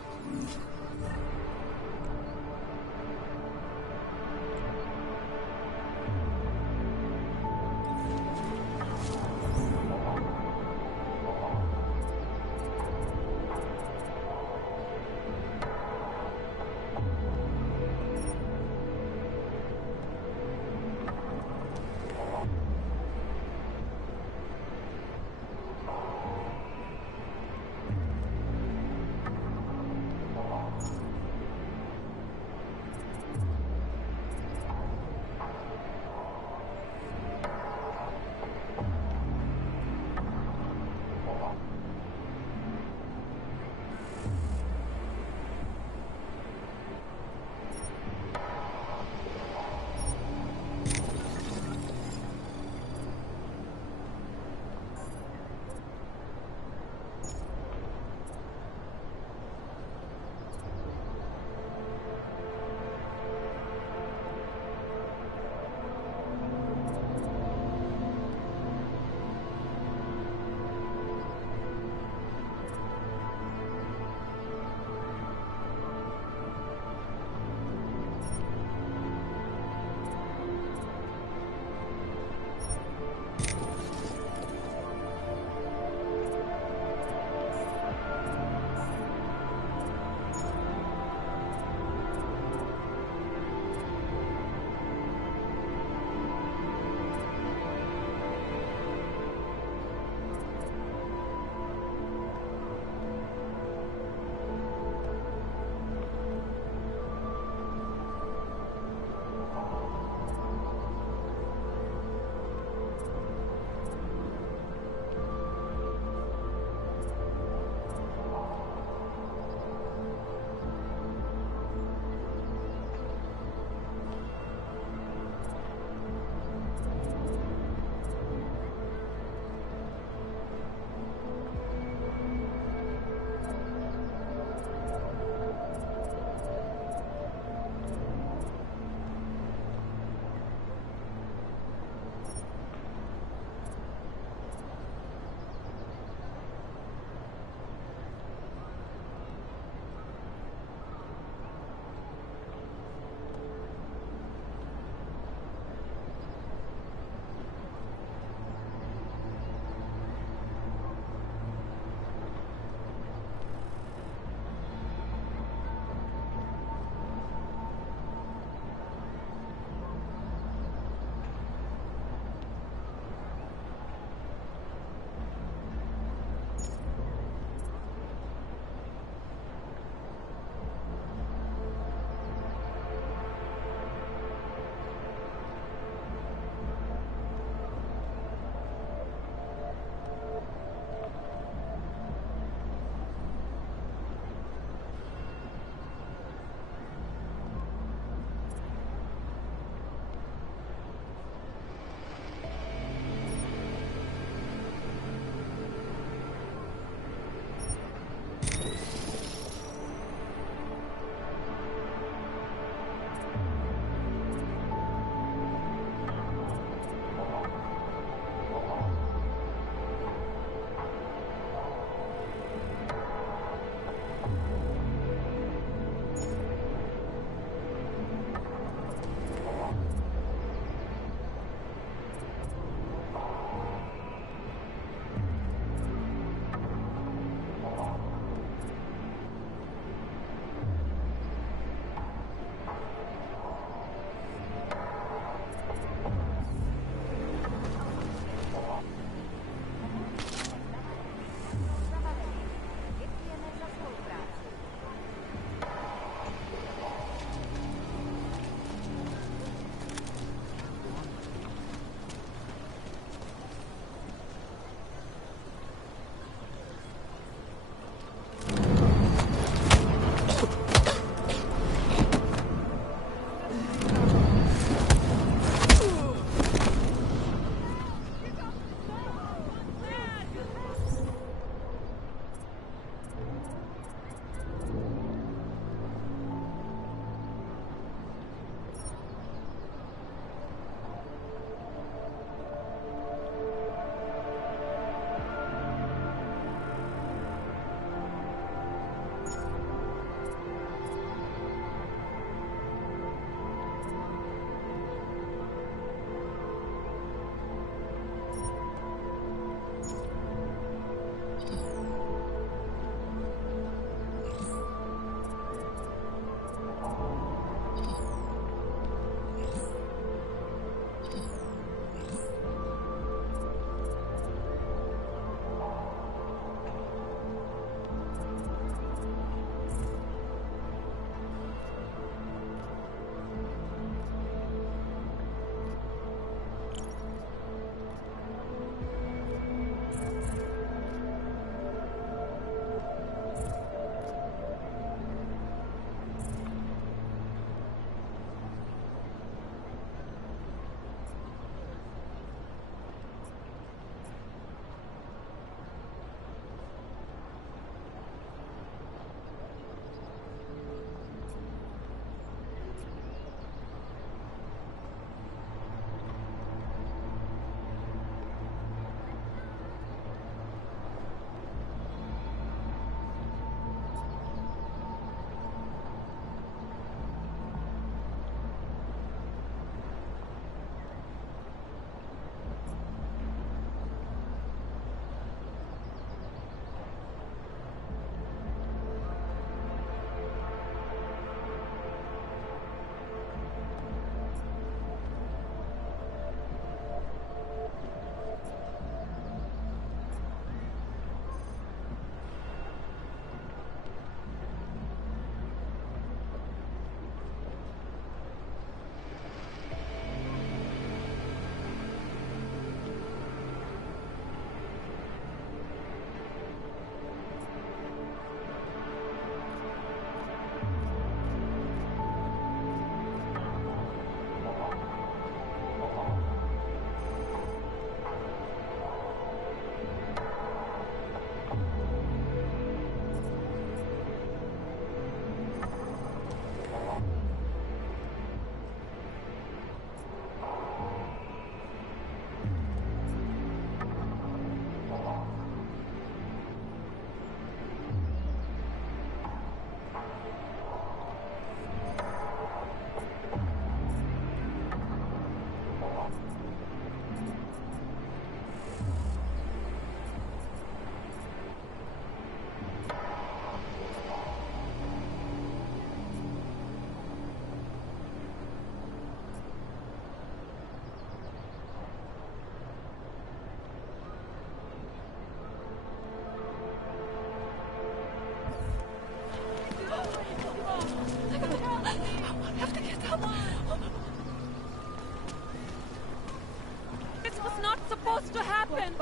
to happen?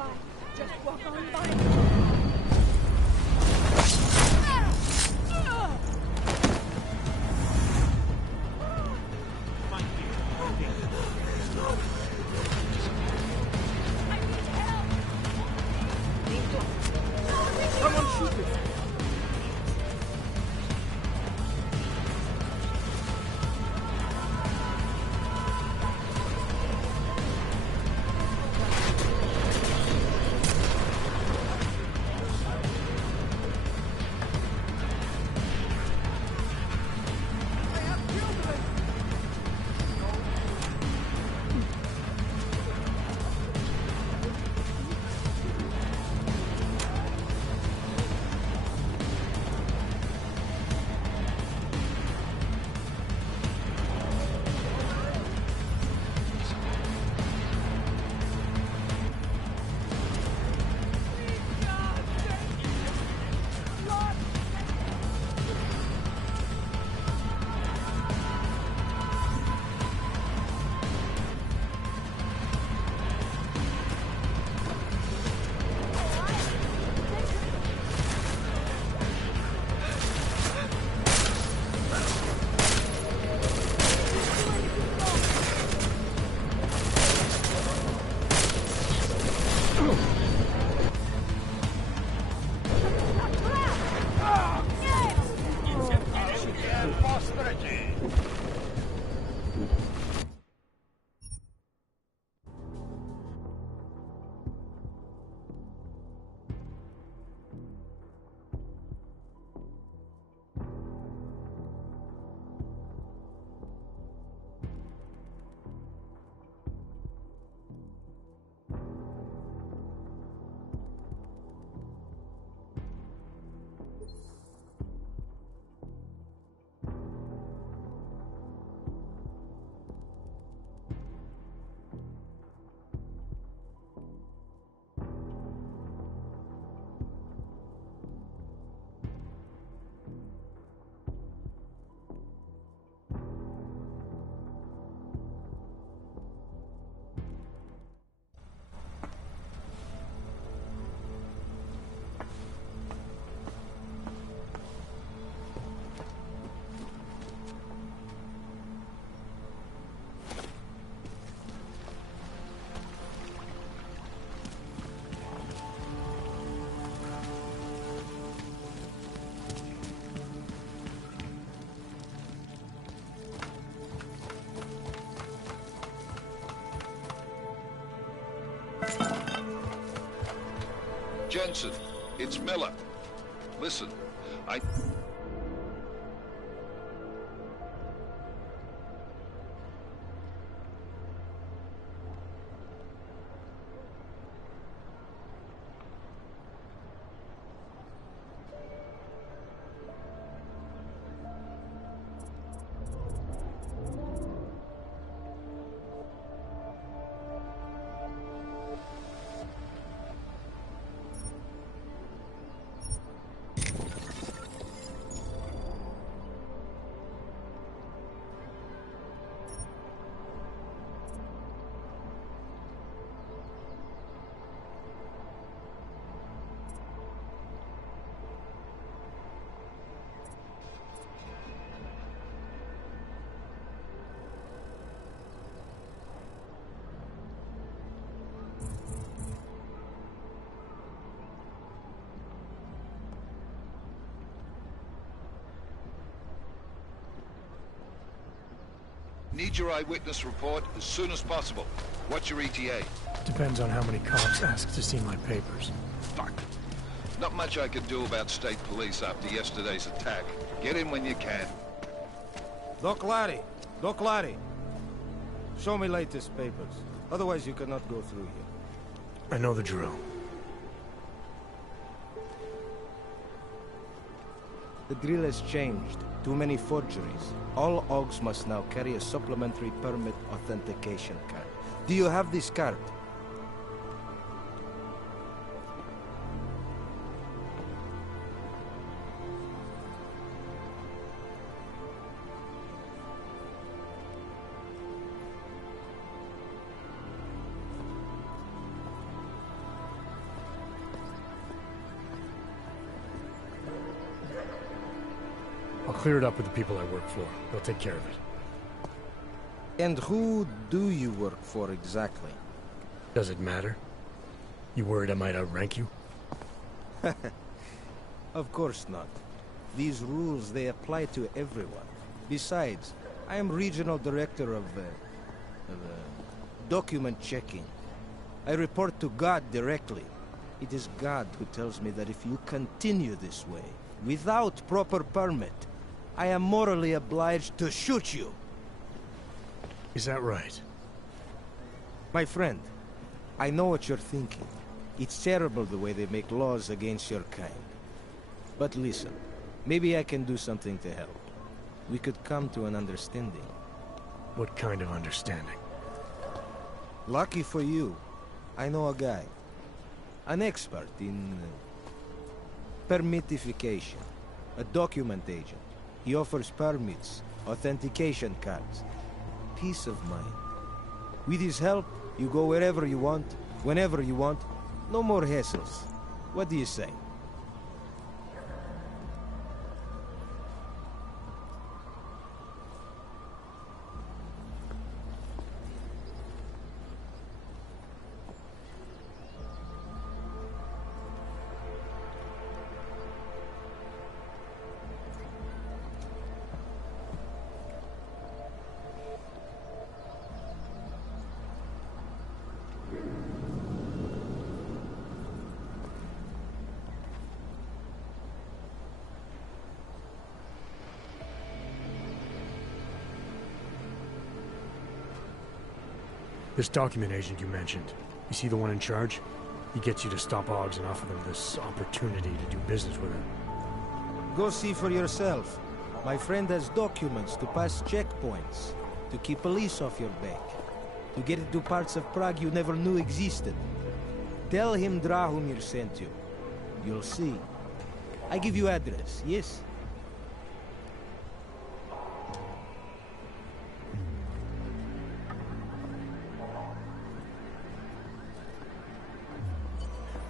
Just walk on by. Someone shoot it! Jensen, it's Miller. Listen, I... Need your eyewitness report as soon as possible. What's your ETA? Depends on how many cops ask to see my papers. Fuck. Not much I could do about state police after yesterday's attack. Get in when you can. Doc Larry! Doc Larry! Show me latest papers. Otherwise you cannot go through here. I know the drill. The drill has changed. Too many forgeries. All OGs must now carry a supplementary permit authentication card. Do you have this card? Clear it up with the people I work for. They'll take care of it. And who do you work for exactly? Does it matter? You worried I might outrank you? Of course not. These rules, they apply to everyone. Besides, I am regional director of document checking. I report to God directly. It is God who tells me that if you continue this way, without proper permit, I am morally obliged to shoot you. Is that right? My friend, I know what you're thinking. It's terrible the way they make laws against your kind. But listen, maybe I can do something to help. We could come to an understanding. What kind of understanding? Lucky for you, I know a guy. An expert in permitification. A document agent. He offers permits, authentication cards. Peace of mind. With his help, you go wherever you want, whenever you want. No more hassles. What do you say? This document agent you mentioned, you see the one in charge? He gets you to stop Oggs and offer them this opportunity to do business with him. Go see for yourself. My friend has documents to pass checkpoints, to keep police off your back, to get into parts of Prague you never knew existed. Tell him Drahomir sent you. You'll see. I give you address, yes?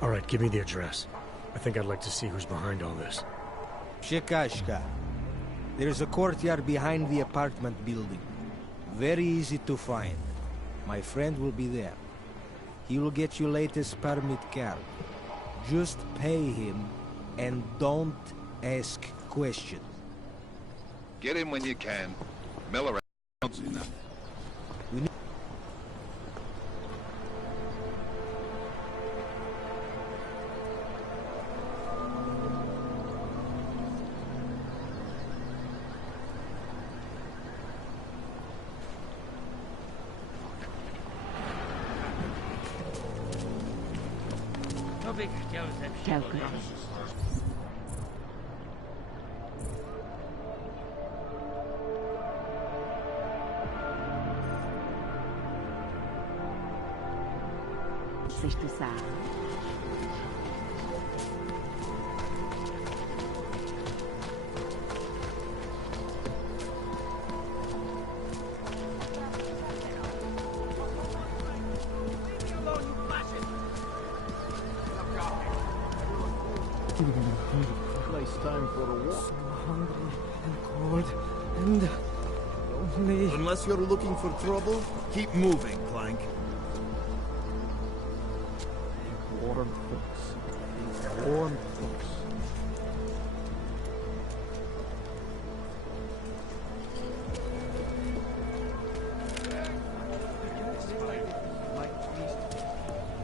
All right, give me the address. I think I'd like to see who's behind all this. Shekashka. There is a courtyard behind the apartment building. Very easy to find. My friend will be there. He will get you latest permit card. Just pay him and don't ask questions. Get in when you can. Mill around enough. Calculus. Sich das sagen? Nice time for a walk. So hungry and cold and lonely. Unless you're looking for trouble, keep moving, Clank. Warm folks. Warm folks.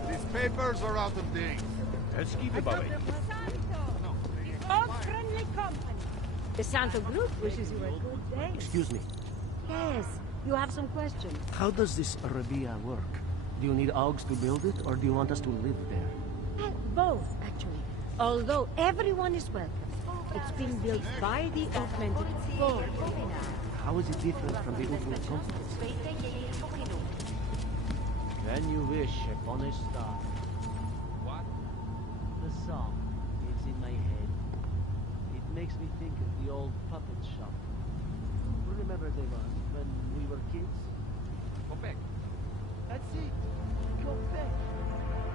These papers are out of date. Let's keep it going. Friendly company. The Santo Group wishes you a good day. Excuse me. Yes, you have some questions. How does this Arabia work? Do you need Augs to build it, or do you want us to live there? Both, actually. Although everyone is welcome. It's been built by the augmented force. How is it different from the Uthul complex? When you wish upon a star. What? The song is in my head. It makes me think of the old puppet shop. Remember they were when we were kids? Go back. That's it. Go back.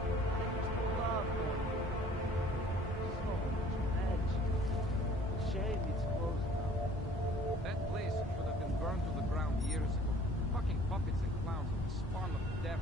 I used to love them. So much magic. Shame it's closed now. farm of death.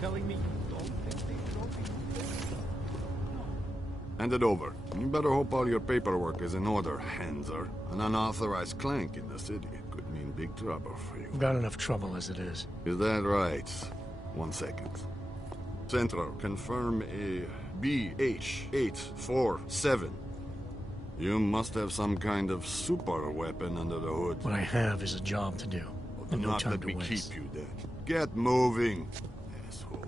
Telling me you don't think they should all be there? Hand it over. You better hope all your paperwork is in order, Hanser. An unauthorized clank in the city could mean big trouble for you. I've got enough trouble as it is. Is that right? 1 second. Central, confirm a BH-847. You must have some kind of super weapon under the hood. What I have is a job to do, and no time to Let me waste. keep you then. Get moving. Asshole.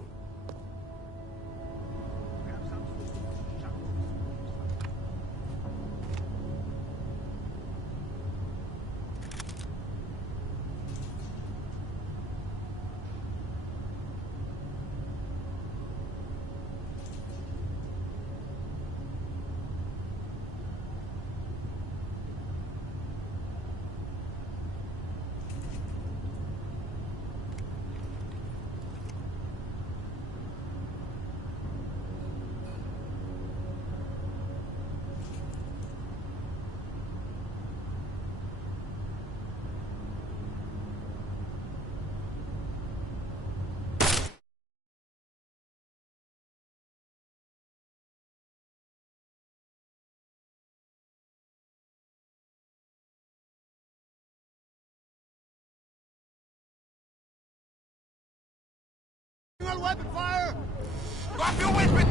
Weapon fire! Drop your weapon!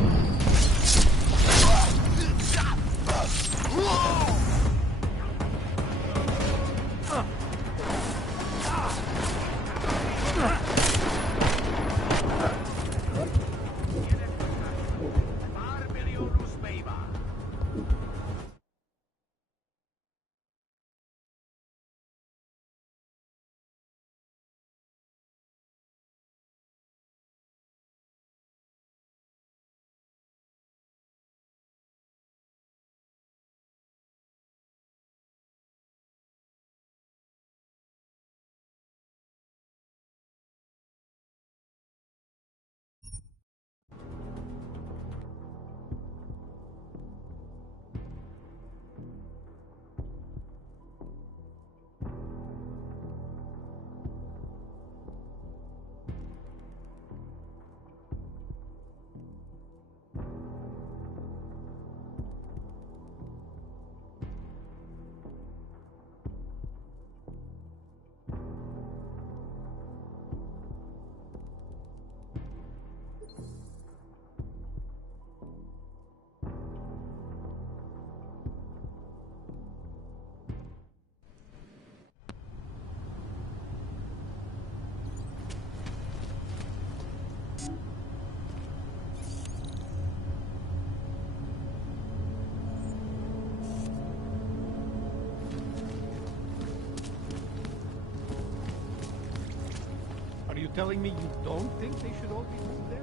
Are you telling me you don't think they should all be moved there?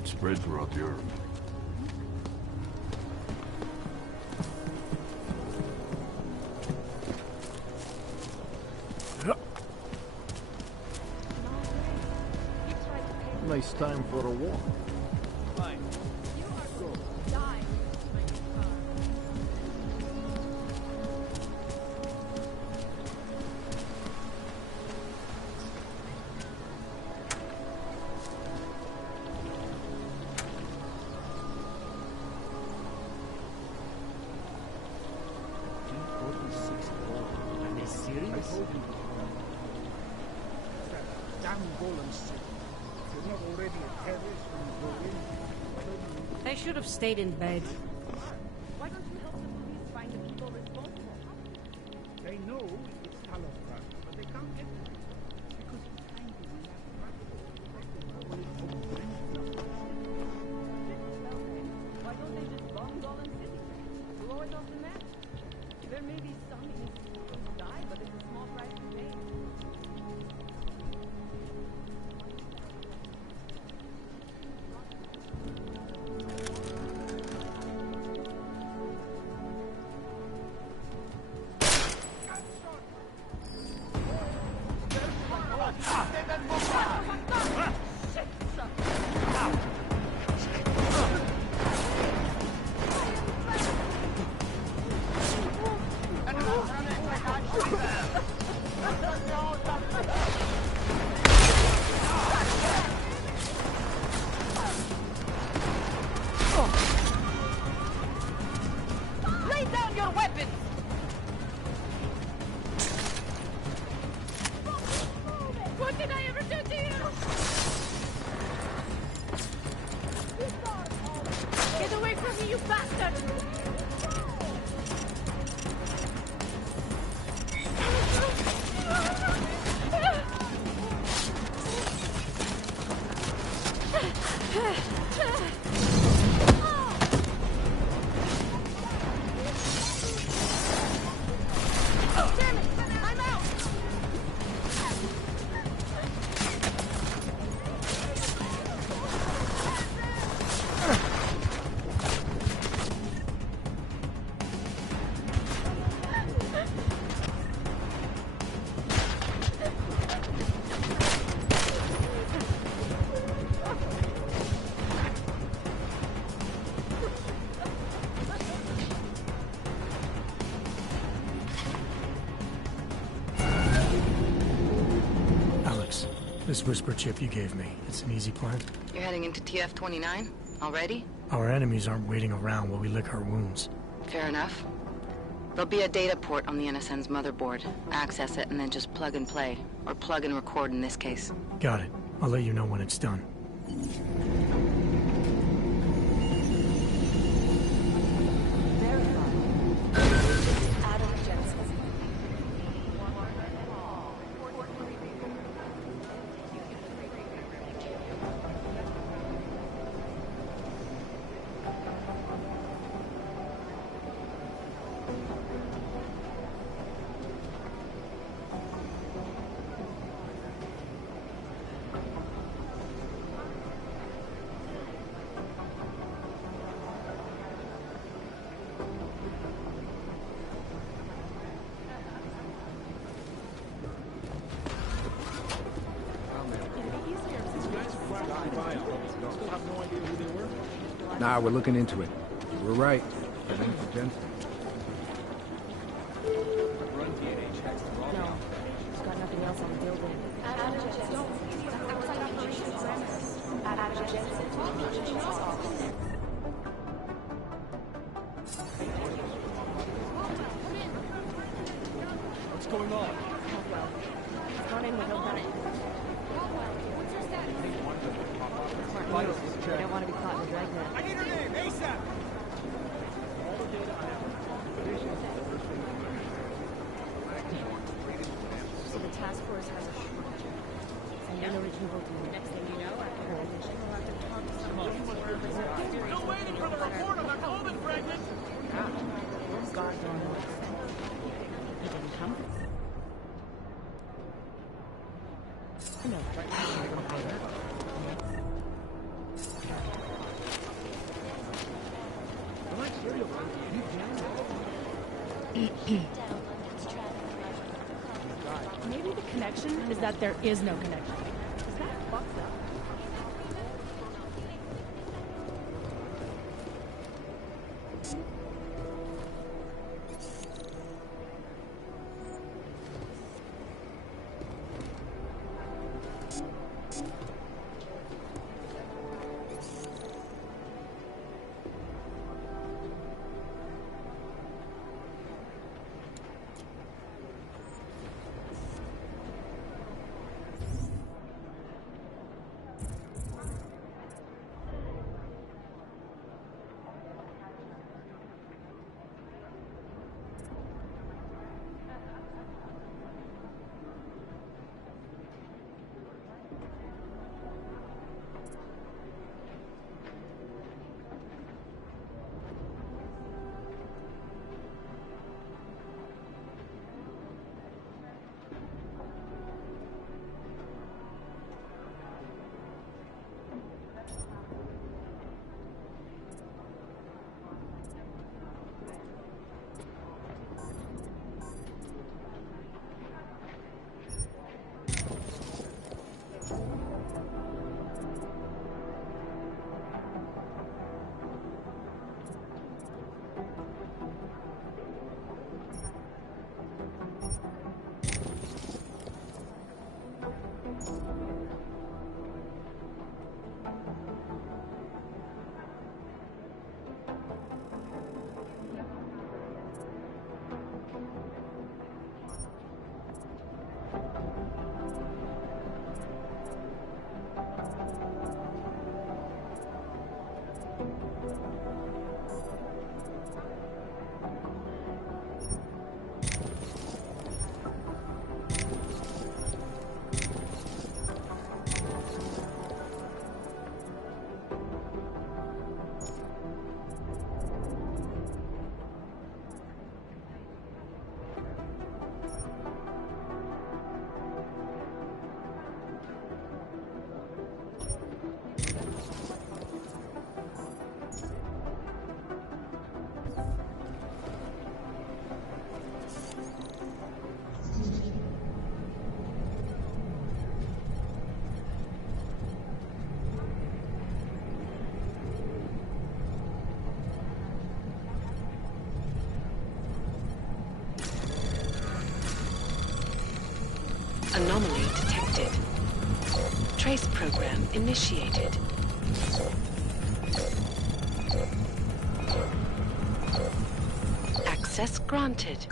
It's spread throughout Europe. Nice time for a walk. Fine. is. Damn golem city. You're not already a terrorist when you go in. They should have stayed in bed. Why don't you help the police find the people responsible? They know it's Talosbrad, but they can't get to it. Because it's trying to be Why don't they just bomb Golan City? Blow it off the map? There may be some innocent people who die, but it's a small price to pay. Lay down your weapons! What did I ever do to you? Get away from me, you bastard! Damn it! I'm out! Alex, this whisper chip you gave me, it's an easy plan? You're heading into TF-29? Already? Our enemies aren't waiting around while we lick our wounds. Fair enough. There'll be a data port on the NSN's motherboard. Access it and then just plug and play. Or plug and record in this case. Got it. I'll let you know when it's done. Nah, we're looking into it. We're right. I think it's Jensen. No, she's got nothing else on the building. What's going on? He's gone in with no gun. Smart move. They don't want to be caught in a dragnet. I need her name, ASAP! So the task force has a structure. It's an unoriginal team. Next thing you know, after her audition, we'll have to talk to someone Still waiting for the report on that golden fragment! God don't know. He didn't come. No, maybe the connection is that there is no connection. Is that fucked up? Anomaly detected. Trace program initiated. Access granted.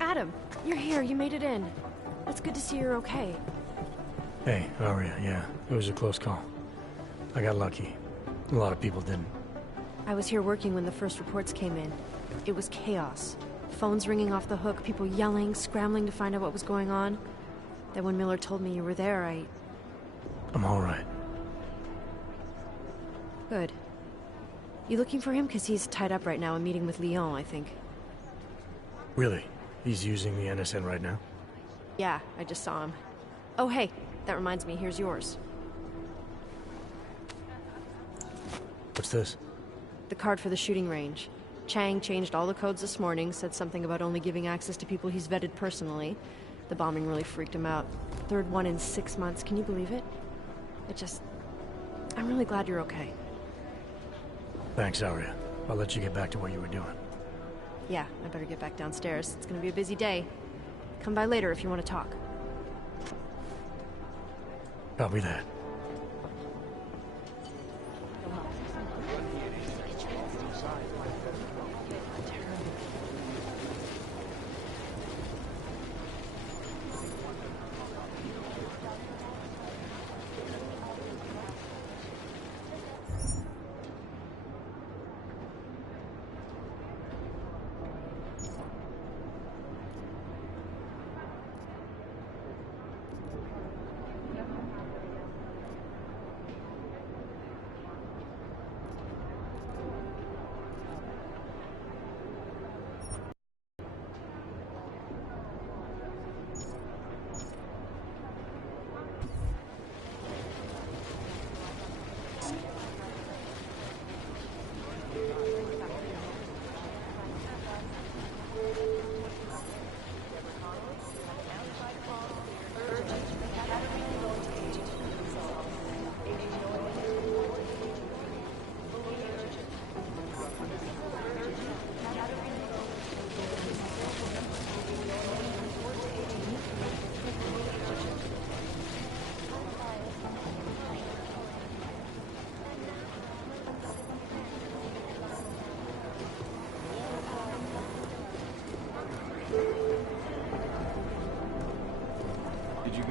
Adam, you're here. You made it in. It's good to see you're okay. Hey, Aria, yeah. It was a close call. I got lucky. A lot of people didn't. I was here working when the first reports came in. It was chaos. Phones ringing off the hook, people yelling, scrambling to find out what was going on. Then when Miller told me you were there, I'm all right. Good. You looking for him? Because he's tied up right now and meeting with Leon, I think. Really? He's using the NSN right now? Yeah, I just saw him. Oh, hey, that reminds me, here's yours. What's this? The card for the shooting range. Chang changed all the codes this morning, said something about only giving access to people he's vetted personally. The bombing really freaked him out. Third one in 6 months, can you believe it? I'm really glad you're okay. Thanks, Aria. I'll let you get back to what you were doing. Yeah, I better get back downstairs. It's gonna be a busy day. Come by later if you want to talk. Copy that.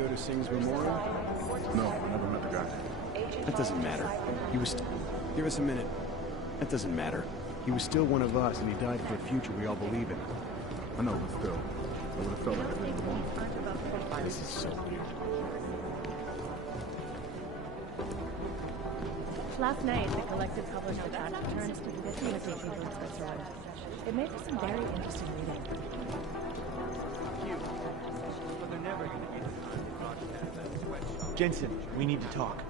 go to Singh's memorial? No, I never met the guy. That doesn't matter. He was... Give us a minute. That doesn't matter. He was still one of us, and he died for a future we all believe in. I know, but still. I would have felt like I didn't belong. This is so weird. Last night, the collective published the tax returns to the 50 imitation in Switzerland. It made for some very interesting reading. Jensen, we need to talk.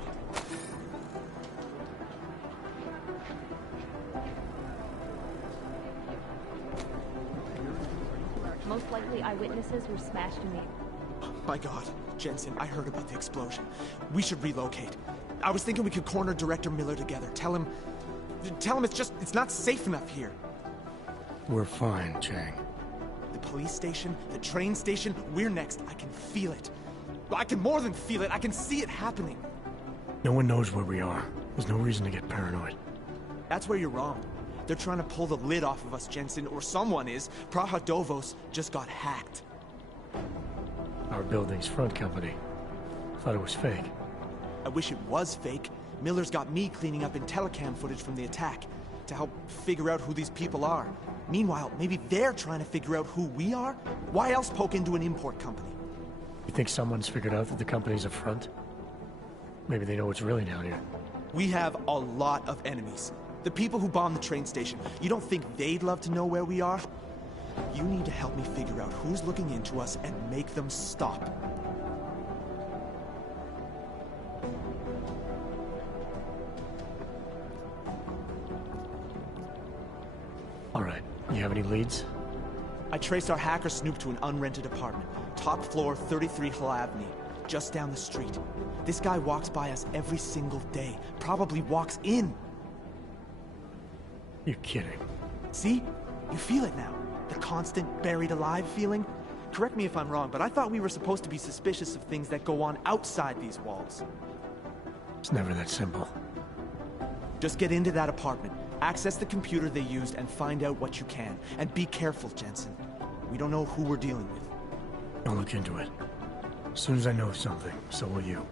Most likely, eyewitnesses were smashed in the... My God, Jensen, I heard about the explosion. We should relocate. I was thinking we could corner Director Miller together. Tell him it's not safe enough here. We're fine, Chang. The police station, the train station, we're next. I can feel it. I can more than feel it. I can see it happening. No one knows where we are. There's no reason to get paranoid. That's where you're wrong. They're trying to pull the lid off of us, Jensen, or someone is. Praha Dovos just got hacked. Our building's front company. Thought it was fake. I wish it was fake. Miller's got me cleaning up IntelliCam footage from the attack to help figure out who these people are. Meanwhile, maybe they're trying to figure out who we are? Why else poke into an import company? You think someone's figured out that the company's a front? Maybe they know what's really down here. We have a lot of enemies. The people who bombed the train station. You don't think they'd love to know where we are? You need to help me figure out who's looking into us and make them stop. All right. You have any leads? I traced our hacker snoop to an unrented apartment. Top floor, 33 Hill Avenue. Just down the street. This guy walks by us every single day. Probably walks in. You're kidding. See? You feel it now. The constant buried alive feeling. Correct me if I'm wrong, but I thought we were supposed to be suspicious of things that go on outside these walls. It's never that simple. Just get into that apartment, access the computer they used, and find out what you can. And be careful, Jensen. We don't know who we're dealing with. I'll look into it. As soon as I know something, so will you.